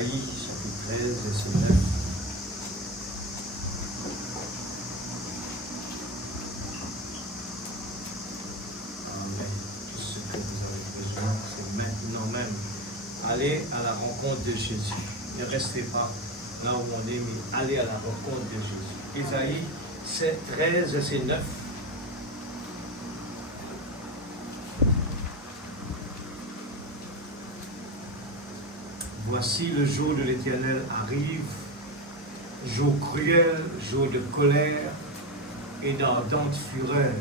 Ésaïe, chapitre 13, verset 9. Amen. Tout ce que vous avez besoin, c'est maintenant même. Allez à la rencontre de Jésus. Ne restez pas là où on est, mais allez à la rencontre de Jésus. Ésaïe 13, verset 9. Voici le jour de l'Éternel arrive, jour cruel, jour de colère et d'ardente fureur,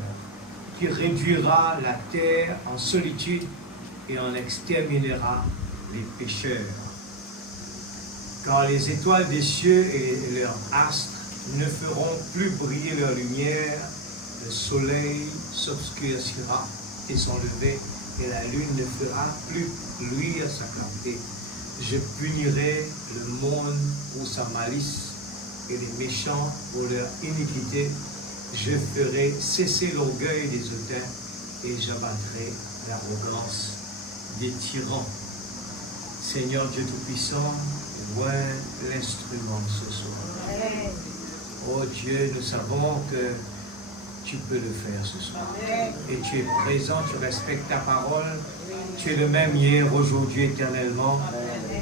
qui réduira la terre en solitude et en exterminera les pécheurs. Car les étoiles des cieux et leurs astres ne feront plus briller leur lumière, le soleil s'obscurcira et son lever, et la lune ne fera plus luire sa clarté. Je punirai le monde pour sa malice et les méchants pour leur iniquité. Je ferai cesser l'orgueil des hautains et j'abattrai l'arrogance des tyrans. Seigneur Dieu Tout-Puissant, vois l'instrument ce soir. Oh Dieu, nous savons que tu peux le faire ce soir. Et tu es présent, tu respectes ta parole. Tu es le même hier, aujourd'hui, éternellement.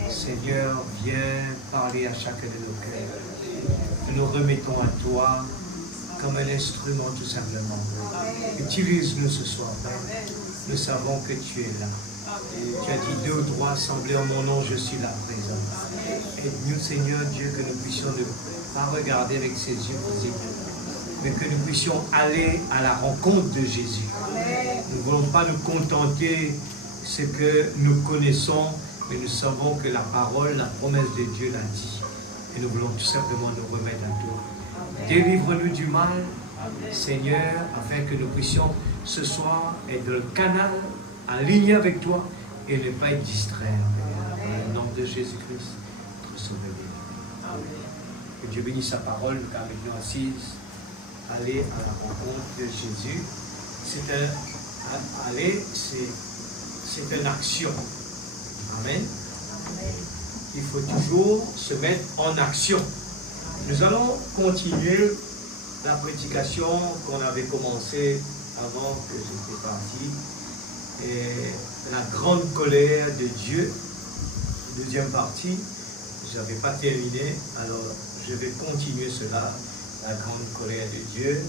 Seigneur, viens parler à chacun de nos cœurs. Nous nous remettons à toi comme un instrument tout simplement. Utilise-nous ce soir, Père. Nous savons que tu es là. Tu as dit 2 ou 3 assemblés en mon nom, je suis là présent. Aide-nous, Seigneur Dieu, que nous puissions ne pas regarder avec ses yeux visibles, mais que nous puissions aller à la rencontre de Jésus. Nous ne voulons pas nous contenter de ce que nous connaissons, mais nous savons que la parole, la promesse de Dieu l'a dit. Et nous voulons tout simplement nous remettre à toi. Délivre-nous du mal, Seigneur, afin que nous puissions ce soir être dans le canal, aligné avec toi, et ne pas être distraits. Dans le nom de Jésus-Christ, notre Sauveur. Que Dieu bénisse sa parole, car avec nous assises, aller à la rencontre de Jésus. C'est une action. Amen. Il faut toujours se mettre en action. Nous allons continuer la prédication qu'on avait commencée avant que j'étais parti. Et la grande colère de Dieu, deuxième partie, je n'avais pas terminé, alors je vais continuer cela, la grande colère de Dieu.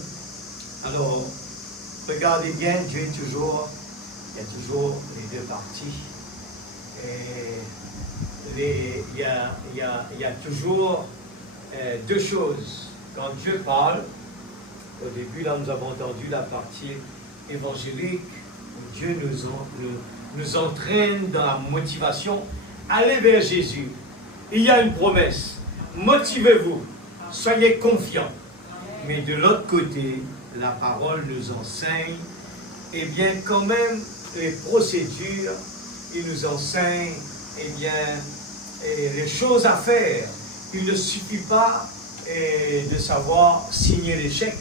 Alors, regardez bien, Dieu est toujours, il y a toujours les deux parties. Et il y a toujours deux choses. Quand Dieu parle, au début, là, nous avons entendu la partie évangélique, où Dieu nous entraîne dans la motivation. Allez vers Jésus. Il y a une promesse. Motivez-vous. Soyez confiants. Mais de l'autre côté, la parole nous enseigne, eh bien, quand même, les procédures, il nous enseigne, eh bien, les choses à faire. Il ne suffit pas de savoir signer les chèques.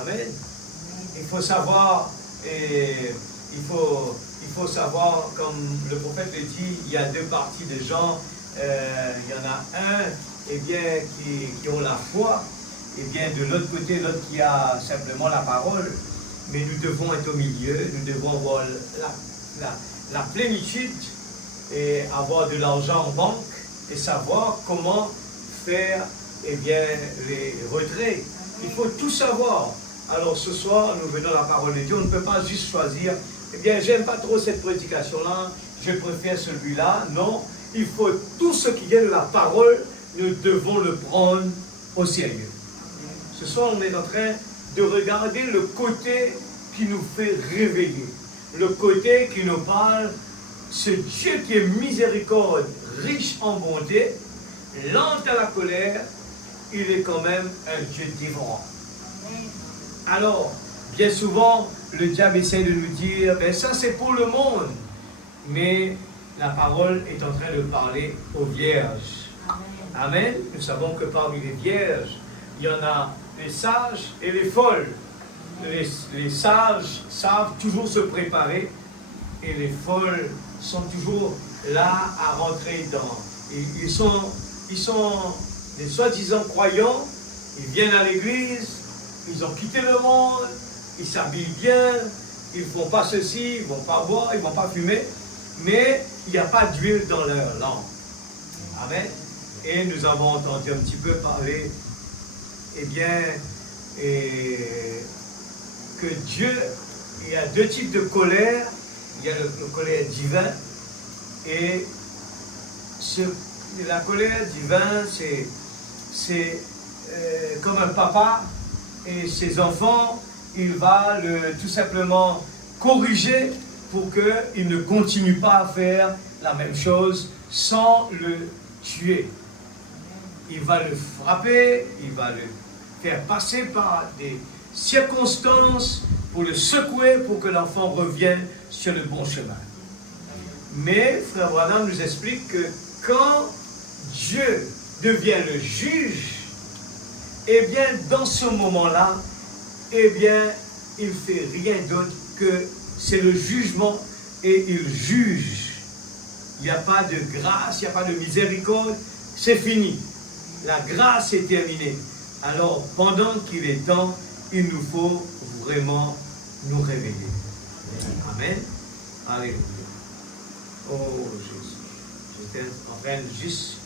Amen. Il faut savoir, il faut savoir, comme le prophète le dit, il y a deux parties de gens. Il y en a un, eh bien, qui ont la foi, et bien de l'autre côté, l'autre qui a simplement la parole. Mais nous devons être au milieu, nous devons avoir la plénitude et avoir de l'argent en banque et savoir comment faire, eh bien, les retraits. Il faut tout savoir. Alors ce soir, nous venons à la parole de Dieu. On ne peut pas juste choisir, eh bien, j'aime pas trop cette prédication-là, je préfère celui-là. Non, il faut tout ce qui vient de la parole, nous devons le prendre au sérieux. Ce soir, on est en train de regarder le côté qui nous fait réveiller, le côté qui nous parle, ce Dieu qui est miséricorde, riche en bonté, lent à la colère, il est quand même un Dieu dévorant. Alors, bien souvent, le diable essaie de nous dire, ben ça c'est pour le monde, mais la parole est en train de parler aux vierges. Amen. Nous savons que parmi les vierges, il y en a les sages et les folles. Les sages savent toujours se préparer et les folles sont toujours là à rentrer dans, Ils sont des soi-disant croyants, ils viennent à l'église, ils ont quitté le monde, ils s'habillent bien, ils ne font pas ceci, ils ne vont pas boire, ils ne vont pas fumer, mais il n'y a pas d'huile dans leur langue. Amen. Et nous avons entendu un petit peu parler, eh bien, que Dieu, il y a deux types de colère. Il y a le colère divin et la colère divine, c'est comme un papa et ses enfants, il va tout simplement corriger pour qu'il ne continue pas à faire la même chose sans le tuer. Il va le frapper, il va le faire passer par des circonstances pour le secouer pour que l'enfant revienne sur le bon chemin. Mais Frère Branham nous explique que quand Dieu devient le juge, eh bien dans ce moment-là, eh bien il ne fait rien d'autre que c'est le jugement et il juge. Il n'y a pas de grâce, il n'y a pas de miséricorde, c'est fini. La grâce est terminée. Alors pendant qu'il est temps, il nous faut vraiment nous réveiller. Amen. Alléluia. Oh Jésus. J'étais en train de juste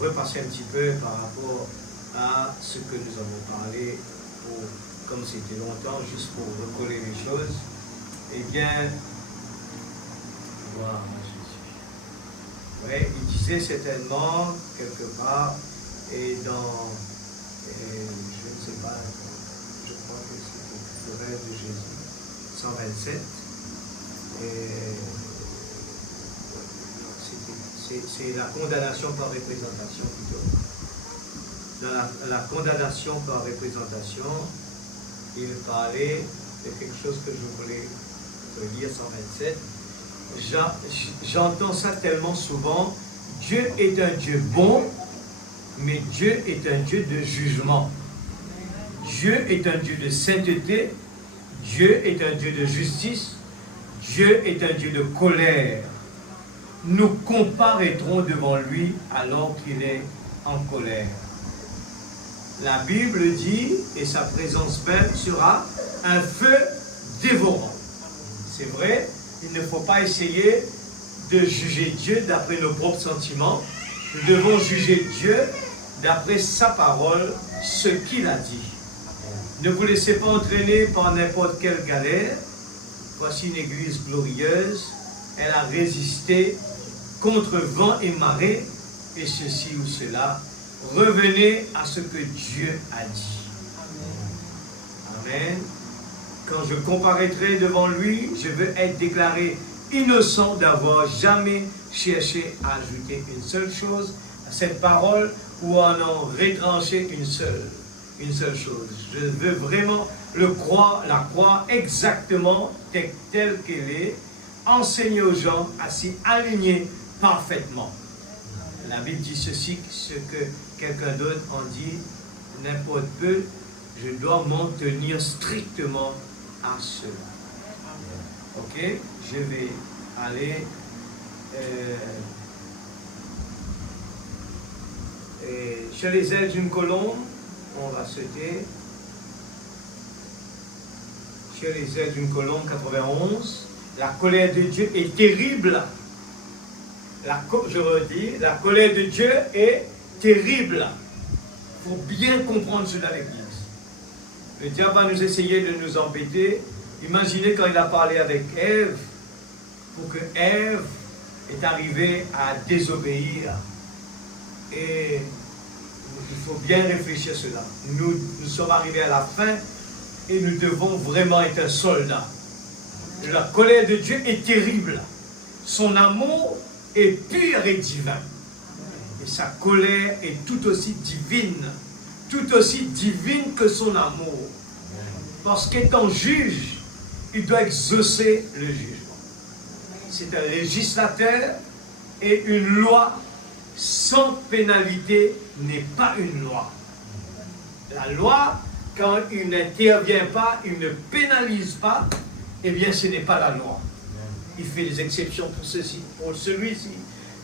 repasser un petit peu par rapport à ce que nous avons parlé, comme c'était longtemps, juste pour recoller les choses. Eh bien, gloire à Jésus. Oui, il disait certainement quelque part, et dans, je ne sais pas, je crois que c'est le rêve de Jésus, 127, c'est la condamnation par représentation plutôt. Dans la condamnation par représentation, il parlait de quelque chose que je voulais lire, 127. J'entends ça tellement souvent. Dieu est un Dieu bon, mais Dieu est un Dieu de jugement. Dieu est un Dieu de sainteté. Dieu est un Dieu de justice. Dieu est un Dieu de colère. Nous comparaîtrons devant lui alors qu'il est en colère. La Bible dit, et sa présence même sera un feu dévorant. C'est vrai, il ne faut pas essayer de juger Dieu d'après nos propres sentiments. Nous devons juger Dieu d'après sa parole, ce qu'il a dit. Ne vous laissez pas entraîner par n'importe quelle galère. Voici une église glorieuse. Elle a résisté contre vent et marée, et ceci ou cela. Revenez à ce que Dieu a dit. Amen. Quand je comparaîtrai devant lui, je veux être déclaré innocent d'avoir jamais cherché à ajouter une seule chose à cette parole ou à en retrancher une seule chose. Je veux vraiment la croire exactement telle qu'elle est, enseigner aux gens à s'y aligner parfaitement. La Bible dit ceci, ce que quelqu'un d'autre en dit, n'importe peu, je dois m'en tenir strictement à cela. Ok, je vais aller sur les ailes d'une colombe, on va sauter. Sur les ailes d'une colombe, 91, la colère de Dieu est terrible. Je redis, la colère de Dieu est terrible. Il faut bien comprendre cela, l'Église. Le diable va nous essayer de nous embêter. Imaginez quand il a parlé avec Ève, pour que Ève est arrivée à désobéir. Et il faut bien réfléchir à cela. Nous sommes arrivés à la fin et nous devons vraiment être un soldat. La colère de Dieu est terrible. Son amour est pur et divin. Et sa colère est tout aussi divine que son amour. Parce qu'étant juge, il doit exaucer le jugement. C'est un législateur et une loi sans pénalité n'est pas une loi. La loi, quand il n'intervient pas, il ne pénalise pas, eh bien ce n'est pas la loi. Il fait des exceptions pour ceci, pour celui-ci.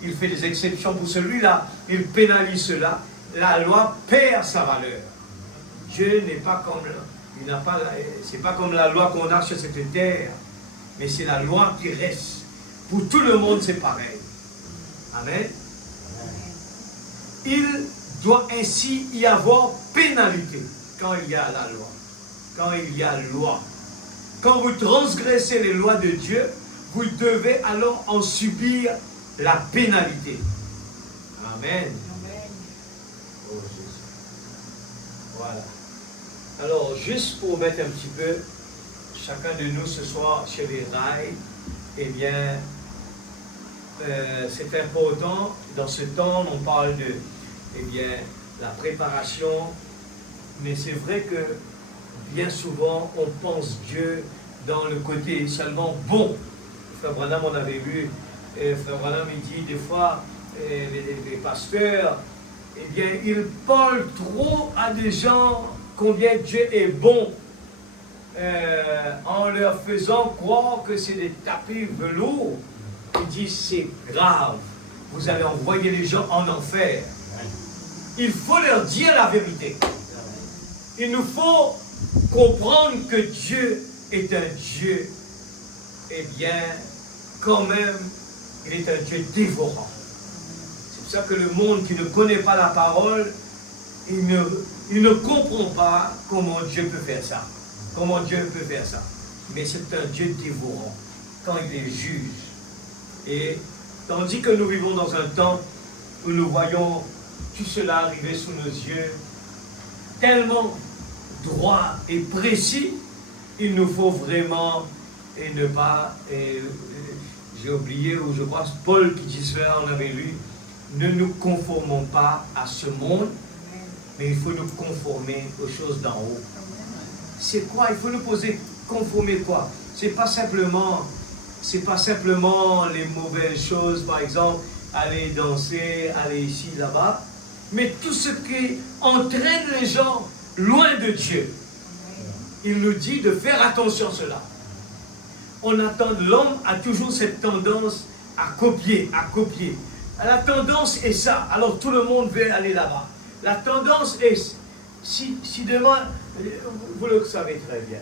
il fait des exceptions pour celui-là, il pénalise cela, la loi perd sa valeur. Dieu n'est pas comme, c'est pas comme la loi qu'on a sur cette terre, mais c'est la loi qui reste. Pour tout le monde, c'est pareil. Amen. Il doit ainsi y avoir pénalité quand il y a la loi. Quand il y a loi. Quand vous transgressez les lois de Dieu, vous devez alors en subir la pénalité. Amen. Oh Jésus. Voilà. Alors, juste pour mettre un petit peu, chacun de nous ce soir chez les rails, eh bien, c'est important, dans ce temps, on parle de, eh bien, la préparation, mais c'est vrai que bien souvent, on pense Dieu dans le côté seulement bon. Frère Branham, on avait vu, Frère Branham, il dit des fois, les pasteurs, eh bien, ils parlent trop à des gens combien Dieu est bon, en leur faisant croire que c'est des tapis velours. Il dit, c'est grave, vous allez envoyer les gens en enfer. Il faut leur dire la vérité. Il nous faut comprendre que Dieu est un Dieu, eh bien, quand même, il est un Dieu dévorant. C'est pour ça que le monde qui ne connaît pas la parole, il ne comprend pas comment Dieu peut faire ça. Comment Dieu peut faire ça. Mais c'est un Dieu dévorant, quand il est juge. Et tandis que nous vivons dans un temps où nous voyons tout cela arriver sous nos yeux, tellement droit et précis, il nous faut vraiment et ne pas, j'ai oublié, ou je crois Paul qui dit cela, on avait lu, ne nous conformons pas à ce monde, mais il faut nous conformer aux choses d'en haut. C'est quoi? Il faut nous poser, conformer quoi? C'est pas simplement les mauvaises choses, par exemple, aller danser, aller ici, là-bas, mais tout ce qui entraîne les gens loin de Dieu. Il nous dit de faire attention à cela. L'homme a toujours cette tendance à copier. La tendance est ça, alors tout le monde veut aller là-bas. La tendance est, si demain, vous le savez très bien,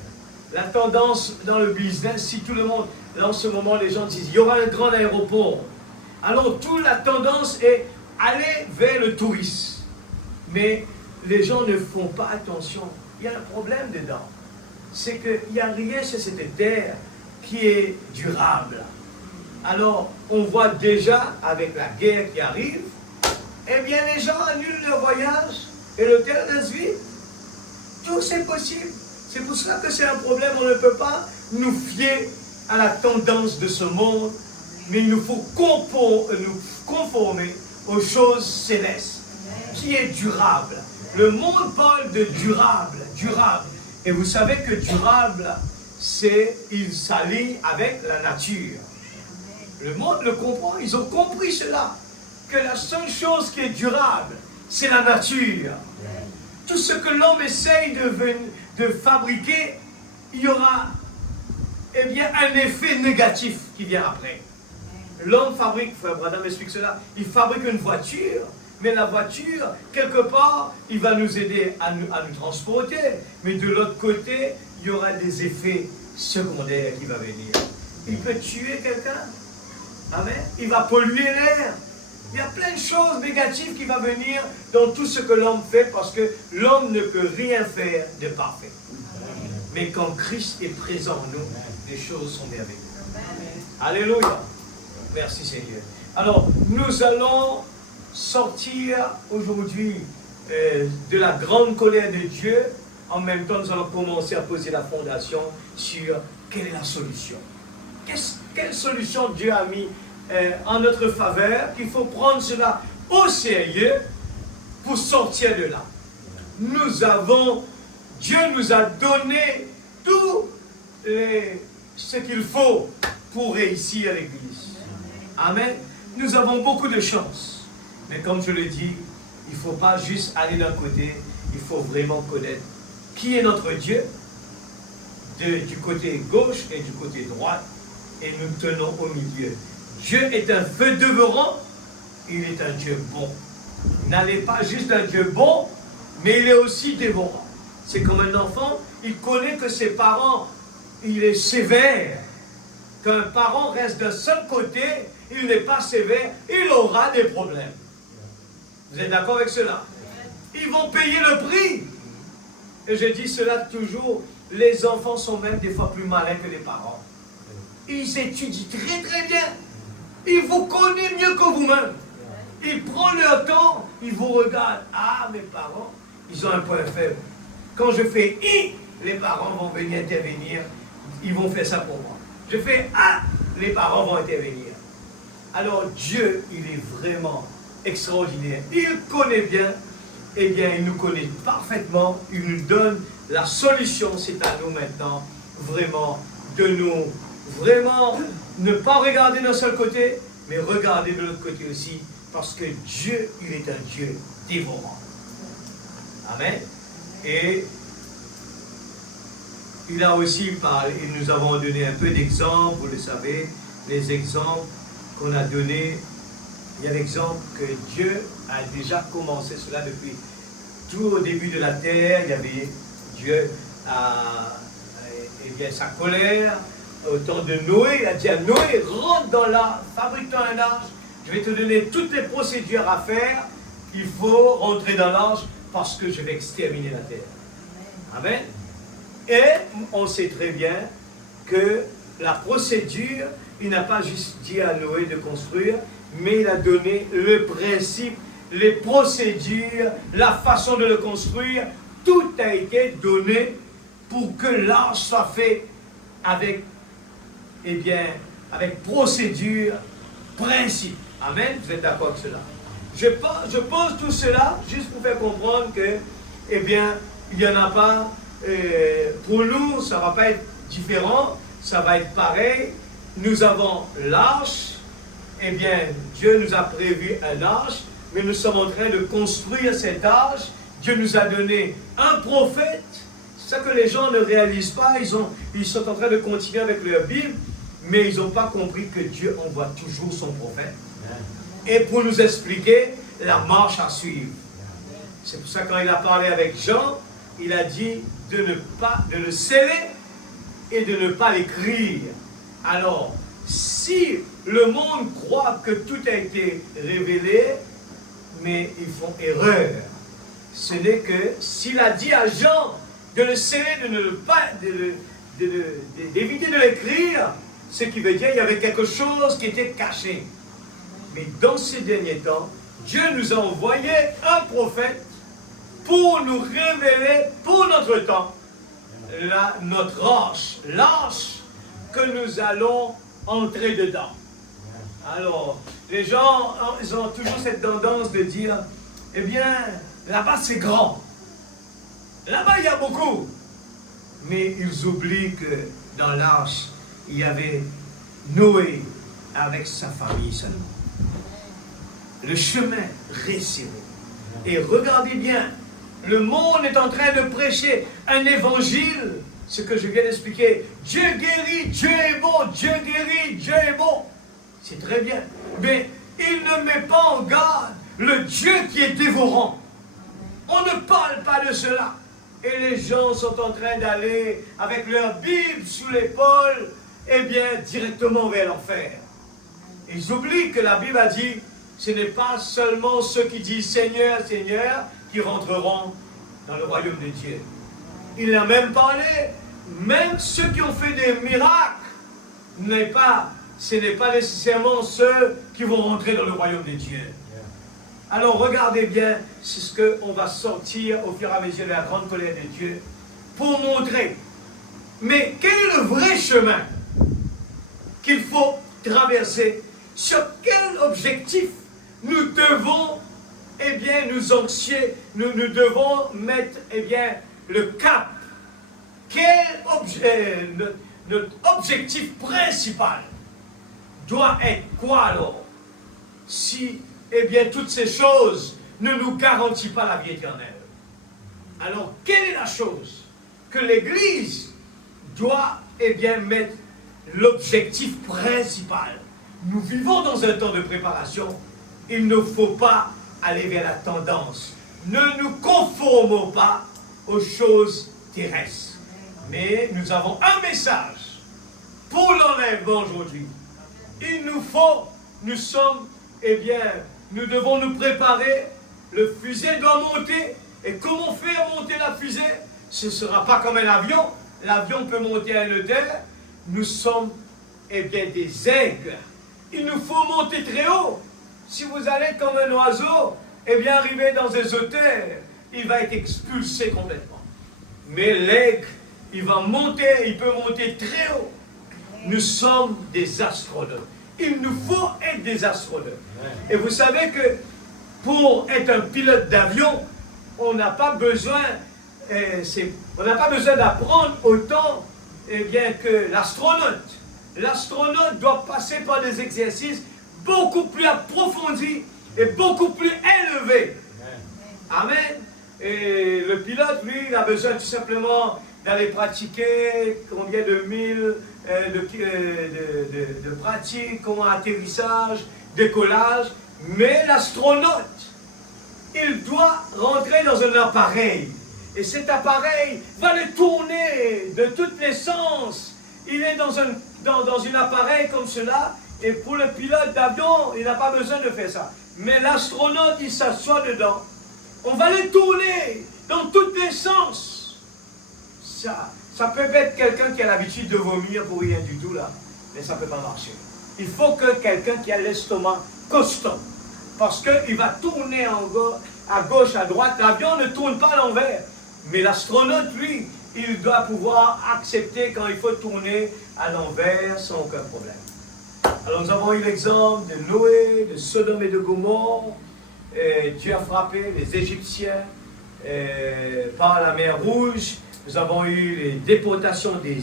la tendance dans le business, si tout le monde, là en ce moment les gens disent, il y aura un grand aéroport, alors toute la tendance est aller vers le tourisme. Mais les gens ne font pas attention. Il y a un problème dedans. C'est qu'il n'y a rien sur cette terre qui est durable. Alors, on voit déjà, avec la guerre qui arrive, eh bien, les gens annulent leur voyage et l'hôtel reste vide. Tout c'est possible. C'est pour cela que c'est un problème. On ne peut pas nous fier à la tendance de ce monde, mais il nous faut nous conformer aux choses célestes, qui est durable. Le monde parle de durable. Et vous savez que durable, il s'allie avec la nature. Le monde le comprend, ils ont compris cela, que la seule chose qui est durable, c'est la nature. Tout ce que l'homme essaye de fabriquer, il y aura eh bien, un effet négatif qui vient après. L'homme fabrique, Frère Branham explique cela, il fabrique une voiture, mais la voiture, quelque part, il va nous aider à nous transporter. Mais de l'autre côté, il y aura des effets secondaires qui vont venir. Il peut tuer quelqu'un. Amen. Il va polluer l'air. Il y a plein de choses négatives qui vont venir dans tout ce que l'homme fait, parce que l'homme ne peut rien faire de parfait. Mais quand Christ est présent en nous, les choses sont merveilleuses. Alléluia. Merci Seigneur. Alors, nous allons sortir aujourd'hui de la grande colère de Dieu. En même temps, nous allons commencer à poser la fondation sur quelle est la solution. Quelle solution Dieu a mis en notre faveur, qu'il faut prendre cela au sérieux pour sortir de là. Dieu nous a donné tout ce qu'il faut pour réussir à l'Église. Amen. Nous avons beaucoup de chance. Mais comme je le dis, il ne faut pas juste aller d'un côté, il faut vraiment connaître qui est notre Dieu, du côté gauche et du côté droit, et nous tenons au milieu. Dieu est un feu dévorant il est un Dieu bon. Il n'est pas juste un Dieu bon, mais il est aussi dévorant. C'est comme un enfant, il connaît que ses parents, il est sévère. Qu'un parent reste d'un seul côté, il n'est pas sévère, il aura des problèmes. Vous êtes d'accord avec cela? Ils vont payer le prix. Et je dis cela toujours, les enfants sont même des fois plus malins que les parents. Ils étudient très très bien. Ils vous connaissent mieux que vous-même. Ils prennent leur temps, ils vous regardent. Ah, mes parents, ils ont un point faible. Quand je fais I, les parents vont venir intervenir. Ils vont faire ça pour moi. Je fais A, les parents vont intervenir. Alors Dieu, il est vraiment extraordinaire. Il connaît bien, eh bien, il nous connaît parfaitement. Il nous donne la solution. C'est à nous maintenant, vraiment, de nous, vraiment, ne pas regarder d'un seul côté, mais regarder de l'autre côté aussi. Parce que Dieu, il est un Dieu dévorant. Amen. Et il a aussi parlé, et nous avons donné un peu d'exemples, vous le savez, les exemples qu'on a donnés. Il y a l'exemple que Dieu a déjà commencé cela depuis tout au début de la terre. Il y avait Dieu bien, sa colère. Au temps de Noé, il a dit à Noé, rentre dans l'arche, fabrique-toi un arche. Je vais te donner toutes les procédures à faire. Il faut rentrer dans l'arche parce que je vais exterminer la terre. Amen. Et on sait très bien que la procédure, il n'a pas juste dit à Noé de construire, mais il a donné le principe, les procédures, la façon de le construire. Tout a été donné pour que l'arche soit faite avec, eh bien, avec procédure, principe. Amen. Vous êtes d'accord avec cela? Je pose tout cela juste pour faire comprendre que, eh bien, il n'y en a pas. Pour nous, ça ne va pas être différent, ça va être pareil. Nous avons l'arche, eh bien, Dieu nous a prévu un arche, mais nous sommes en train de construire cette arche. Dieu nous a donné un prophète. C'est ça que les gens ne réalisent pas. Ils sont en train de continuer avec leur Bible, mais ils n'ont pas compris que Dieu envoie toujours son prophète. Et pour nous expliquer la marche à suivre. C'est pour ça que quand il a parlé avec Jean, il a dit de le sceller et de ne pas l'écrire. Alors, si le monde croit que tout a été révélé, mais ils font erreur. Ce n'est que s'il a dit à Jean de le sceller, d'éviter de l'écrire, ce qui veut dire qu'il y avait quelque chose qui était caché. Mais dans ces derniers temps, Dieu nous a envoyé un prophète pour nous révéler, pour notre temps, notre l'arche que nous allons entrer dedans. Alors, les gens, ils ont toujours cette tendance de dire, eh bien, là-bas c'est grand. Là-bas il y a beaucoup. Mais ils oublient que dans l'arche, il y avait Noé avec sa famille seulement. Le chemin resserré. Et regardez bien, le monde est en train de prêcher un évangile, ce que je viens d'expliquer. Dieu guérit, Dieu est bon, Dieu guérit, Dieu est bon. C'est très bien. Mais il ne met pas en garde le Dieu qui est dévorant. On ne parle pas de cela. Et les gens sont en train d'aller avec leur Bible sous l'épaule, eh bien, directement vers l'enfer. Ils oublient que la Bible a dit, ce n'est pas seulement ceux qui disent Seigneur, Seigneur, qui rentreront dans le royaume de Dieu. Il a même parlé, même ceux qui ont fait des miracles, ce n'est pas nécessairement ceux qui vont rentrer dans le royaume de Dieu. Alors regardez bien, c'est ce qu'on va sortir au fur et à mesure de la grande colère de Dieu pour montrer. Mais quel est le vrai chemin qu'il faut traverser? Sur quel objectif nous devons, eh bien, nous anxier, nous devons mettre, eh bien, le cap? Notre objectif principal doit être quoi alors? Si, eh bien, toutes ces choses ne nous garantissent pas la vie éternelle. Alors, quelle est la chose que l'Église doit, eh bien, mettre l'objectif principal? Nous vivons dans un temps de préparation il ne faut pas aller vers la tendance. Ne nous conformons pas aux choses terrestres. Mais nous avons un message pour l'enlèvement aujourd'hui. Il nous faut, nous devons nous préparer. Le fusée doit monter. Et comment faire monter la fusée? Ce ne sera pas comme un avion. L'avion peut monter à une hauteur. Nous sommes, des aigles. Il nous faut monter très haut. Si vous allez comme un oiseau, arriver dans des hauteurs, il va être expulsé complètement. Mais l'aigle, il va monter, il peut monter très haut. Nous sommes des astronautes. Il nous faut être des astronautes. Et vous savez que pour être un pilote d'avion, on n'a pas besoin, d'apprendre autant que l'astronaute. L'astronaute doit passer par des exercices beaucoup plus approfondis et beaucoup plus élevés. Amen. Et le pilote, lui, il a besoin tout simplement d'aller pratiquer combien de milles de pratique, comment atterrissage, décollage. Mais l'astronaute, il doit rentrer dans un appareil. Et cet appareil va le tourner de tous les sens. Il est dans un appareil comme cela. Et pour le pilote d'avion, il n'a pas besoin de faire ça. Mais l'astronaute, il s'assoit dedans. On va le tourner dans tous les sens. Ça peut être quelqu'un qui a l'habitude de vomir pour rien du tout là. Mais ça ne peut pas marcher. Il faut que quelqu'un qui a l'estomac costaud. Parce qu'il va tourner à gauche, à droite. L'avion ne tourne pas à l'envers. Mais l'astronaute, lui, il doit pouvoir accepter quand il faut tourner à l'envers sans aucun problème. Alors nous avons eu l'exemple de Noé, de Sodome et de Gomorrhe. Dieu a frappé les Égyptiens par la mer Rouge. Nous avons eu les déportations des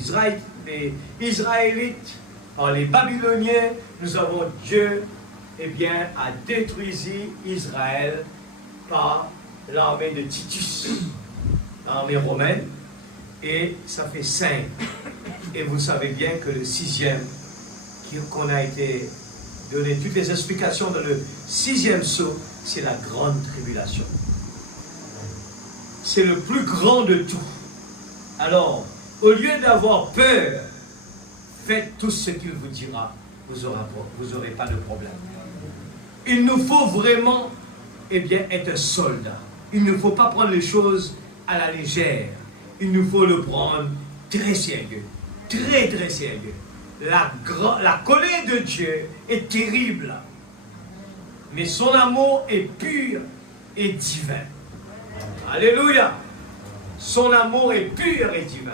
Israélites par les Babyloniens. Nous avons Dieu a détruit Israël par l'armée de Titus, l'armée romaine. Et ça fait 5. Et vous savez bien que le 6e, qu'on a été donné toutes les explications dans le 6e sceau, c'est la grande tribulation. C'est le plus grand de tout. Alors, au lieu d'avoir peur, faites tout ce qu'il vous dira, vous n'aurez pas de problème. Il nous faut vraiment être un soldat. Il ne faut pas prendre les choses à la légère. Il nous faut le prendre très sérieux. Très, très sérieux. La colère de Dieu est terrible. Mais son amour est pur et divin. Alléluia. Son amour est pur et divin.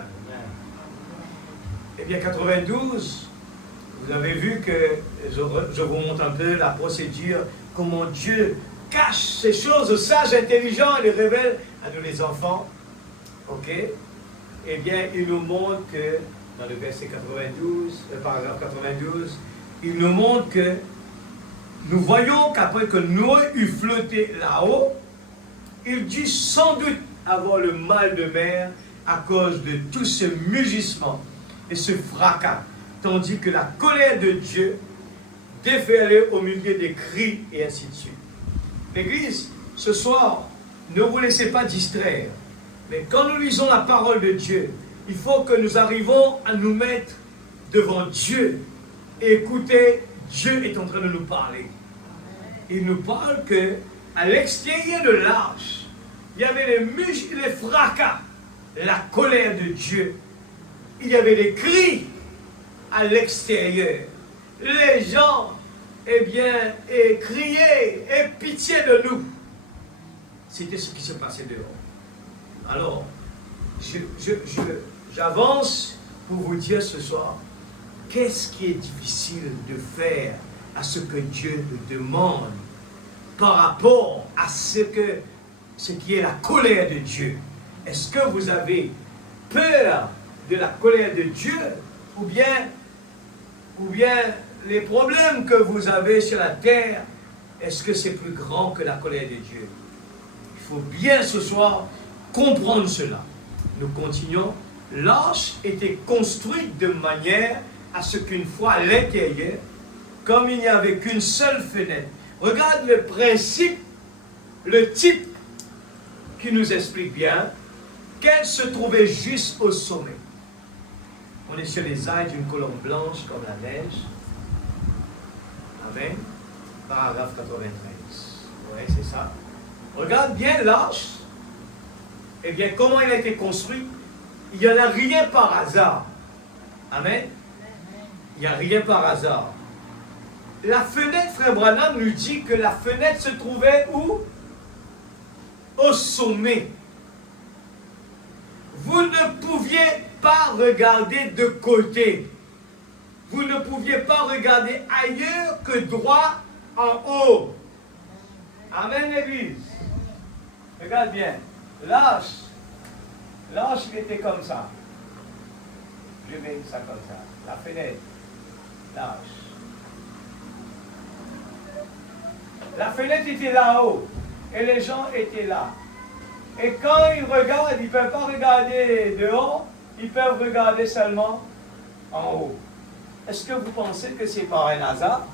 92, vous avez vu que, je vous montre un peu la procédure, comment Dieu cache ces choses aux sages intelligents et les révèle à nous les enfants. Ok? Il nous montre que, dans le verset 92, paragraphe 92, il nous montre que nous voyons qu'après que Noé eut flotté là-haut, il dut sans doute avoir le mal de mer à cause de tout ce mugissement et ce fracas, tandis que la colère de Dieu déferlait au milieu des cris et ainsi de suite. L'Église, ce soir, ne vous laissez pas distraire, mais quand nous lisons la parole de Dieu, il faut que nous arrivons à nous mettre devant Dieu et écouter, Dieu est en train de nous parler. Il nous parle que à l'extérieur de l'arche, il y avait les fracas, la colère de Dieu. Il y avait des cris à l'extérieur. Les gens, criaient, aie pitié de nous. C'était ce qui se passait dehors. Alors, j'avance pour vous dire ce soir, qu'est-ce qui est difficile de faire à ce que Dieu nous demande par rapport à ce qui est la colère de Dieu? Est-ce que vous avez peur de la colère de Dieu ou bien les problèmes que vous avez sur la terre, est-ce que c'est plus grand que la colère de Dieu? Il faut bien ce soir comprendre cela. Nous continuons. L'arche était construite de manière à ce qu'une fois à l'intérieur, comme il n'y avait qu'une seule fenêtre, Regarde le principe, le type qui nous explique bien qu'elle se trouvait juste au sommet. On est sur les ailes d'une colombe blanche comme la neige. Amen. Paragraphe 93. Oui, c'est ça. Regarde bien l'arche. Eh bien, comment elle a été construite? Il n'y en a rien par hasard. Amen. Il n'y a rien par hasard. La fenêtre, frère Branham nous dit que la fenêtre se trouvait où? Au sommet. Vous ne pouviez pas regarder de côté. Vous ne pouviez pas regarder ailleurs que droit en haut. Amen, l'Église. Regarde bien. L'arche, il était comme ça. Je mets ça comme ça. La fenêtre, l'arche. La fenêtre était là-haut. Et les gens étaient là. Et quand ils regardent, ils ne peuvent pas regarder dehors, ils peuvent regarder seulement en haut. Est-ce que vous pensez que c'est par un hasard?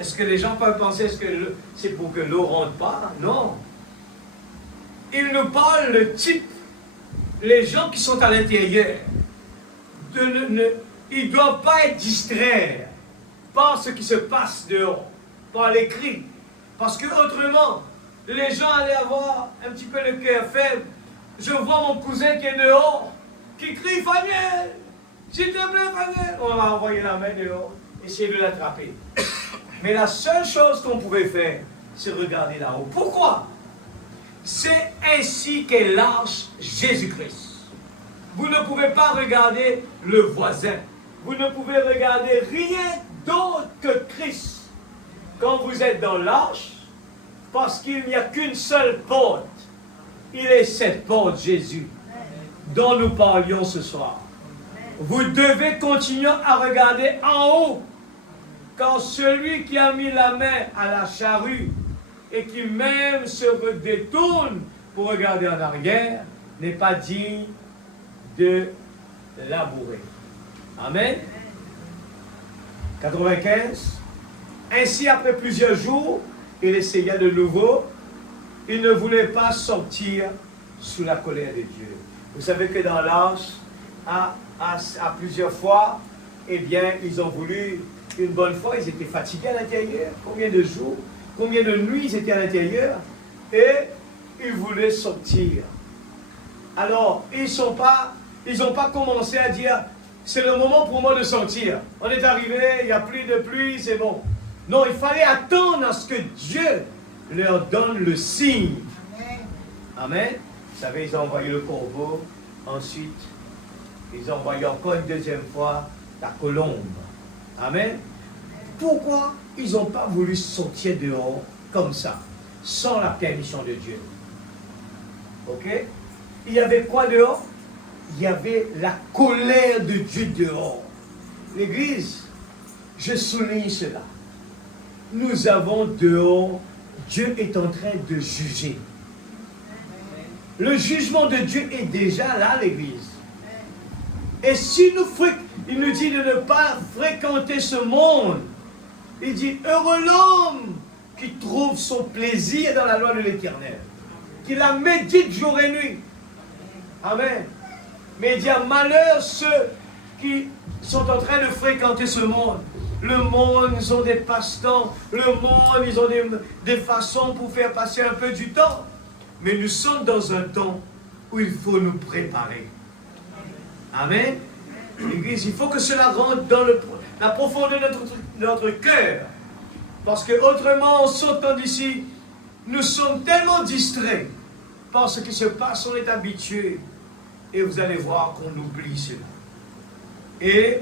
Est-ce que les gens peuvent penser que c'est pour que l'eau ne rentre pas? Non. Il nous parle le type, les gens qui sont à l'intérieur. Ils ne doivent pas être distraits par ce qui se passe dehors, par les cris. Parce que autrement, les gens allaient avoir un petit peu le cœur faible. Je vois mon cousin qui est dehors, qui crie « Faniel, s'il te plaît, Faniel !» On va envoyer la main dehors, essayer de l'attraper. Mais la seule chose qu'on pouvait faire, c'est regarder là-haut. Pourquoi? C'est ainsi qu'est l'arche Jésus-Christ. Vous ne pouvez pas regarder le voisin. Vous ne pouvez regarder rien d'autre que Christ. Quand vous êtes dans l'arche, parce qu'il n'y a qu'une seule porte. Il est cette porte, Jésus, dont nous parlions ce soir. Vous devez continuer à regarder en haut, car celui qui a mis la main à la charrue et qui même se détourne pour regarder en arrière n'est pas digne de labourer. Amen. 95. Ainsi, après plusieurs jours, il essaya de nouveau. Il ne voulait pas sortir sous la colère de Dieu. Vous savez que dans l'arche, à plusieurs fois, eh bien, ils ont voulu, une bonne fois, ils étaient fatigués à l'intérieur. Combien de jours, combien de nuits ils étaient à l'intérieur? Et ils voulaient sortir. Alors, ils n'ont pas commencé à dire, c'est le moment pour moi de sortir. On est arrivé, il n'y a plus de pluie, c'est bon. Non, il fallait attendre à ce que Dieu leur donne le signe. Amen. Vous savez, ils ont envoyé le corbeau. Ensuite, ils ont envoyé encore une deuxième fois la colombe. Amen. Pourquoi ils n'ont pas voulu sortir dehors comme ça, sans la permission de Dieu? Ok? Il y avait quoi dehors? Il y avait la colère de Dieu dehors. L'Église, je souligne cela. Nous avons dehors, Dieu est en train de juger. Le jugement de Dieu est déjà là, l'Église. Et si il nous dit de ne pas fréquenter ce monde, il dit, heureux l'homme qui trouve son plaisir dans la loi de l'Éternel, qui la médite jour et nuit. Amen. Mais il dit, malheur ceux qui sont en train de fréquenter ce monde. Le monde, ils ont des passe-temps. Le monde, ils ont des façons pour faire passer un peu du temps. Mais nous sommes dans un temps où il faut nous préparer. Amen. L'Église, il faut que cela rentre dans la profondeur de notre cœur. Parce que autrement, en sortant d'ici, nous sommes tellement distraits par ce qui se passe, on est habitué. Et vous allez voir qu'on oublie cela. Et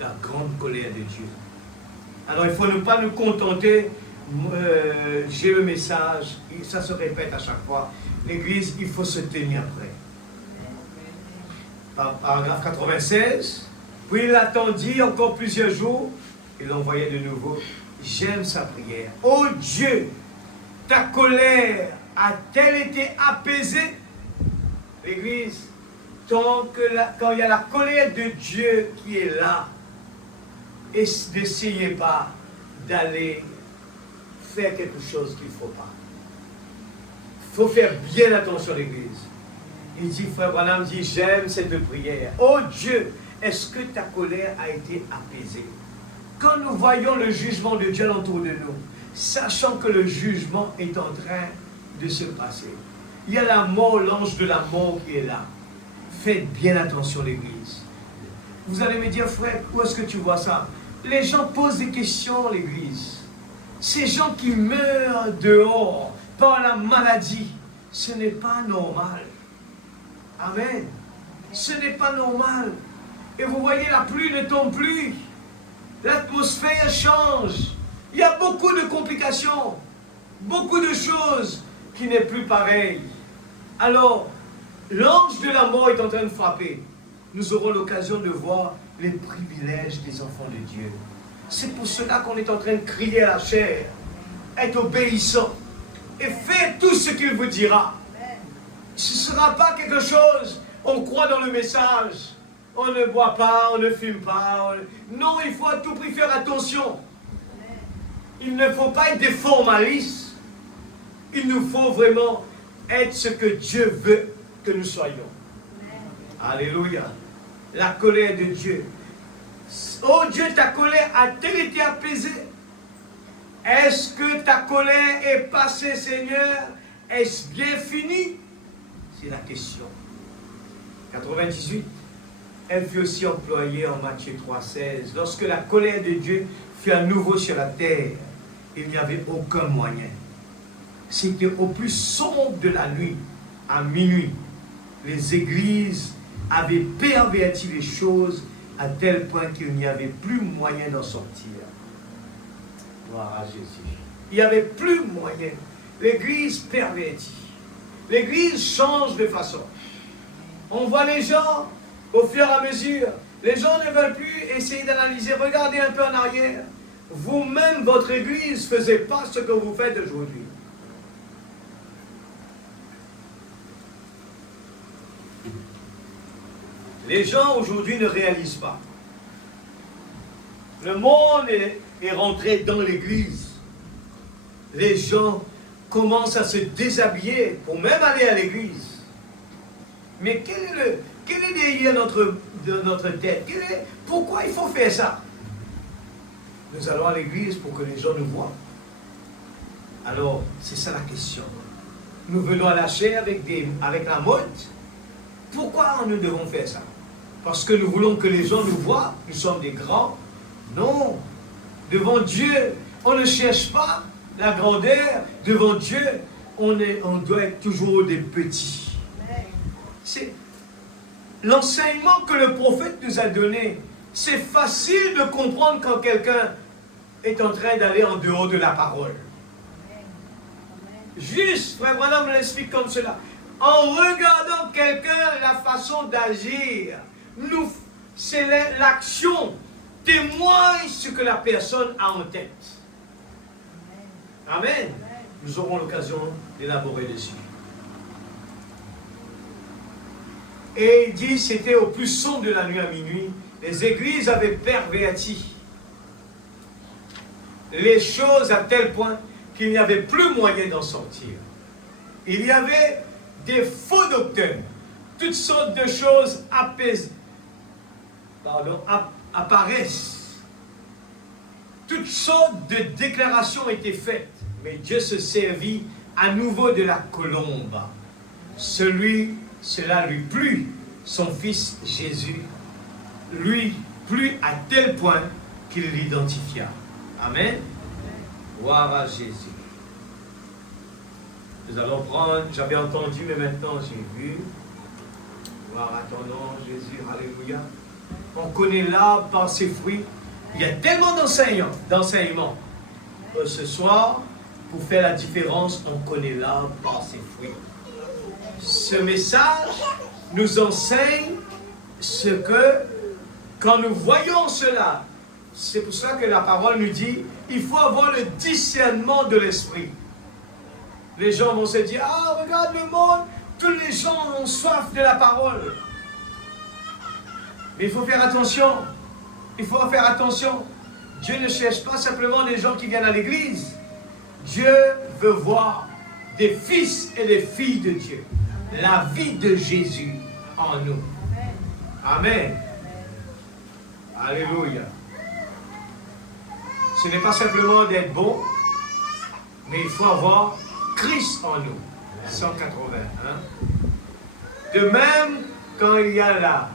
la grande colère de Dieu. Alors il ne faut pas nous contenter, j'ai le message, ça se répète à chaque fois. L'Église, il faut se tenir prêt. Paragraphe 96. Puis il attendit encore plusieurs jours, il l'envoyait de nouveau. J'aime sa prière. Oh Dieu, ta colère a-t-elle été apaisée? L'Église, quand il y a la colère de Dieu qui est là, n'essayez pas d'aller faire quelque chose qu'il ne faut pas. Il faut faire bien attention à l'Église. Il dit, frère Branham dit, j'aime cette prière. Oh Dieu, est-ce que ta colère a été apaisée? Quand nous voyons le jugement de Dieu autour de nous, sachant que le jugement est en train de se passer, il y a la mort, l'ange de la mort qui est là. Faites bien attention l'Église. Vous allez me dire, frère, où est-ce que tu vois ça? Les gens posent des questions à l'Église. Ces gens qui meurent dehors par la maladie, ce n'est pas normal. Amen. Ce n'est pas normal. Et vous voyez, la pluie ne tombe plus. L'atmosphère change. Il y a beaucoup de complications. Beaucoup de choses qui n'est plus pareilles. Alors, l'ange de la mort est en train de frapper. Nous aurons l'occasion de voir les privilèges des enfants de Dieu. C'est pour cela qu'on est en train de crier à la chair. Être obéissant. Et faire tout ce qu'il vous dira. Ce ne sera pas quelque chose, on croit dans le message. On ne boit pas, on ne fume pas. Non, il faut à tout prix faire attention. Il ne faut pas être des formalistes. Il nous faut vraiment être ce que Dieu veut que nous soyons. Alléluia. La colère de Dieu. Oh Dieu, ta colère a-t-elle été apaisée? Est-ce que ta colère est passée, Seigneur? Est-ce bien fini? C'est la question. 98, elle fut aussi employée en Matthieu 3,16. Lorsque la colère de Dieu fut à nouveau sur la terre, il n'y avait aucun moyen. C'était au plus sombre de la nuit, à minuit. Les églises avaient perverti les choses à tel point qu'il n'y avait plus moyen d'en sortir. Gloire à Jésus. Il n'y avait plus moyen. L'église pervertie. L'église change de façon. On voit les gens au fur et à mesure. Les gens ne veulent plus essayer d'analyser. Regardez un peu en arrière. Vous-même, votre église ne faisait pas ce que vous faites aujourd'hui. Les gens aujourd'hui ne réalisent pas. Le monde est rentré dans l'église. Les gens commencent à se déshabiller pour même aller à l'église. Mais quel est derrière notre tête? Pourquoi il faut faire ça? Nous allons à l'église pour que les gens nous voient. Alors, c'est ça la question. Nous venons à la chair avec la mode. Pourquoi nous devons faire ça? Parce que nous voulons que les gens nous voient. Nous sommes des grands. Non. Devant Dieu, on ne cherche pas la grandeur. Devant Dieu, on doit être toujours des petits. C'est l'enseignement que le prophète nous a donné. C'est facile de comprendre quand quelqu'un est en train d'aller en dehors de la parole. Juste, frère Branham l'explique comme cela. En regardant quelqu'un, la façon d'agir, c'est l'action témoigne ce que la personne a en tête. Amen. Nous aurons l'occasion d'élaborer dessus. Et il dit, c'était au plus sombre de la nuit à minuit, les églises avaient perverti les choses à tel point qu'il n'y avait plus moyen d'en sortir. Il y avait des faux docteurs, toutes sortes de choses apparaissent. Toutes sortes de déclarations étaient faites, mais Dieu se servit à nouveau de la colombe. Cela lui plut, son fils Jésus, lui plut à tel point qu'il l'identifia. Amen. Gloire à Jésus. Nous allons prendre, j'avais entendu, mais maintenant j'ai vu. Gloire à ton nom, Jésus, alléluia. On connaît l'arbre par ses fruits. Il y a tellement d'enseignements. Ce soir, pour faire la différence, on connaît l'arbre par ses fruits. Ce message nous enseigne ce que, quand nous voyons cela, c'est pour ça que la parole nous dit, il faut avoir le discernement de l'esprit. Les gens vont se dire, ah, regarde le monde, tous les gens ont soif de la parole. Mais il faut faire attention. Il faut faire attention. Dieu ne cherche pas simplement des gens qui viennent à l'église. Dieu veut voir des fils et des filles de Dieu. La vie de Jésus en nous. Amen. Alléluia. Ce n'est pas simplement d'être bon, mais il faut avoir Christ en nous. 180. De même, quand il y a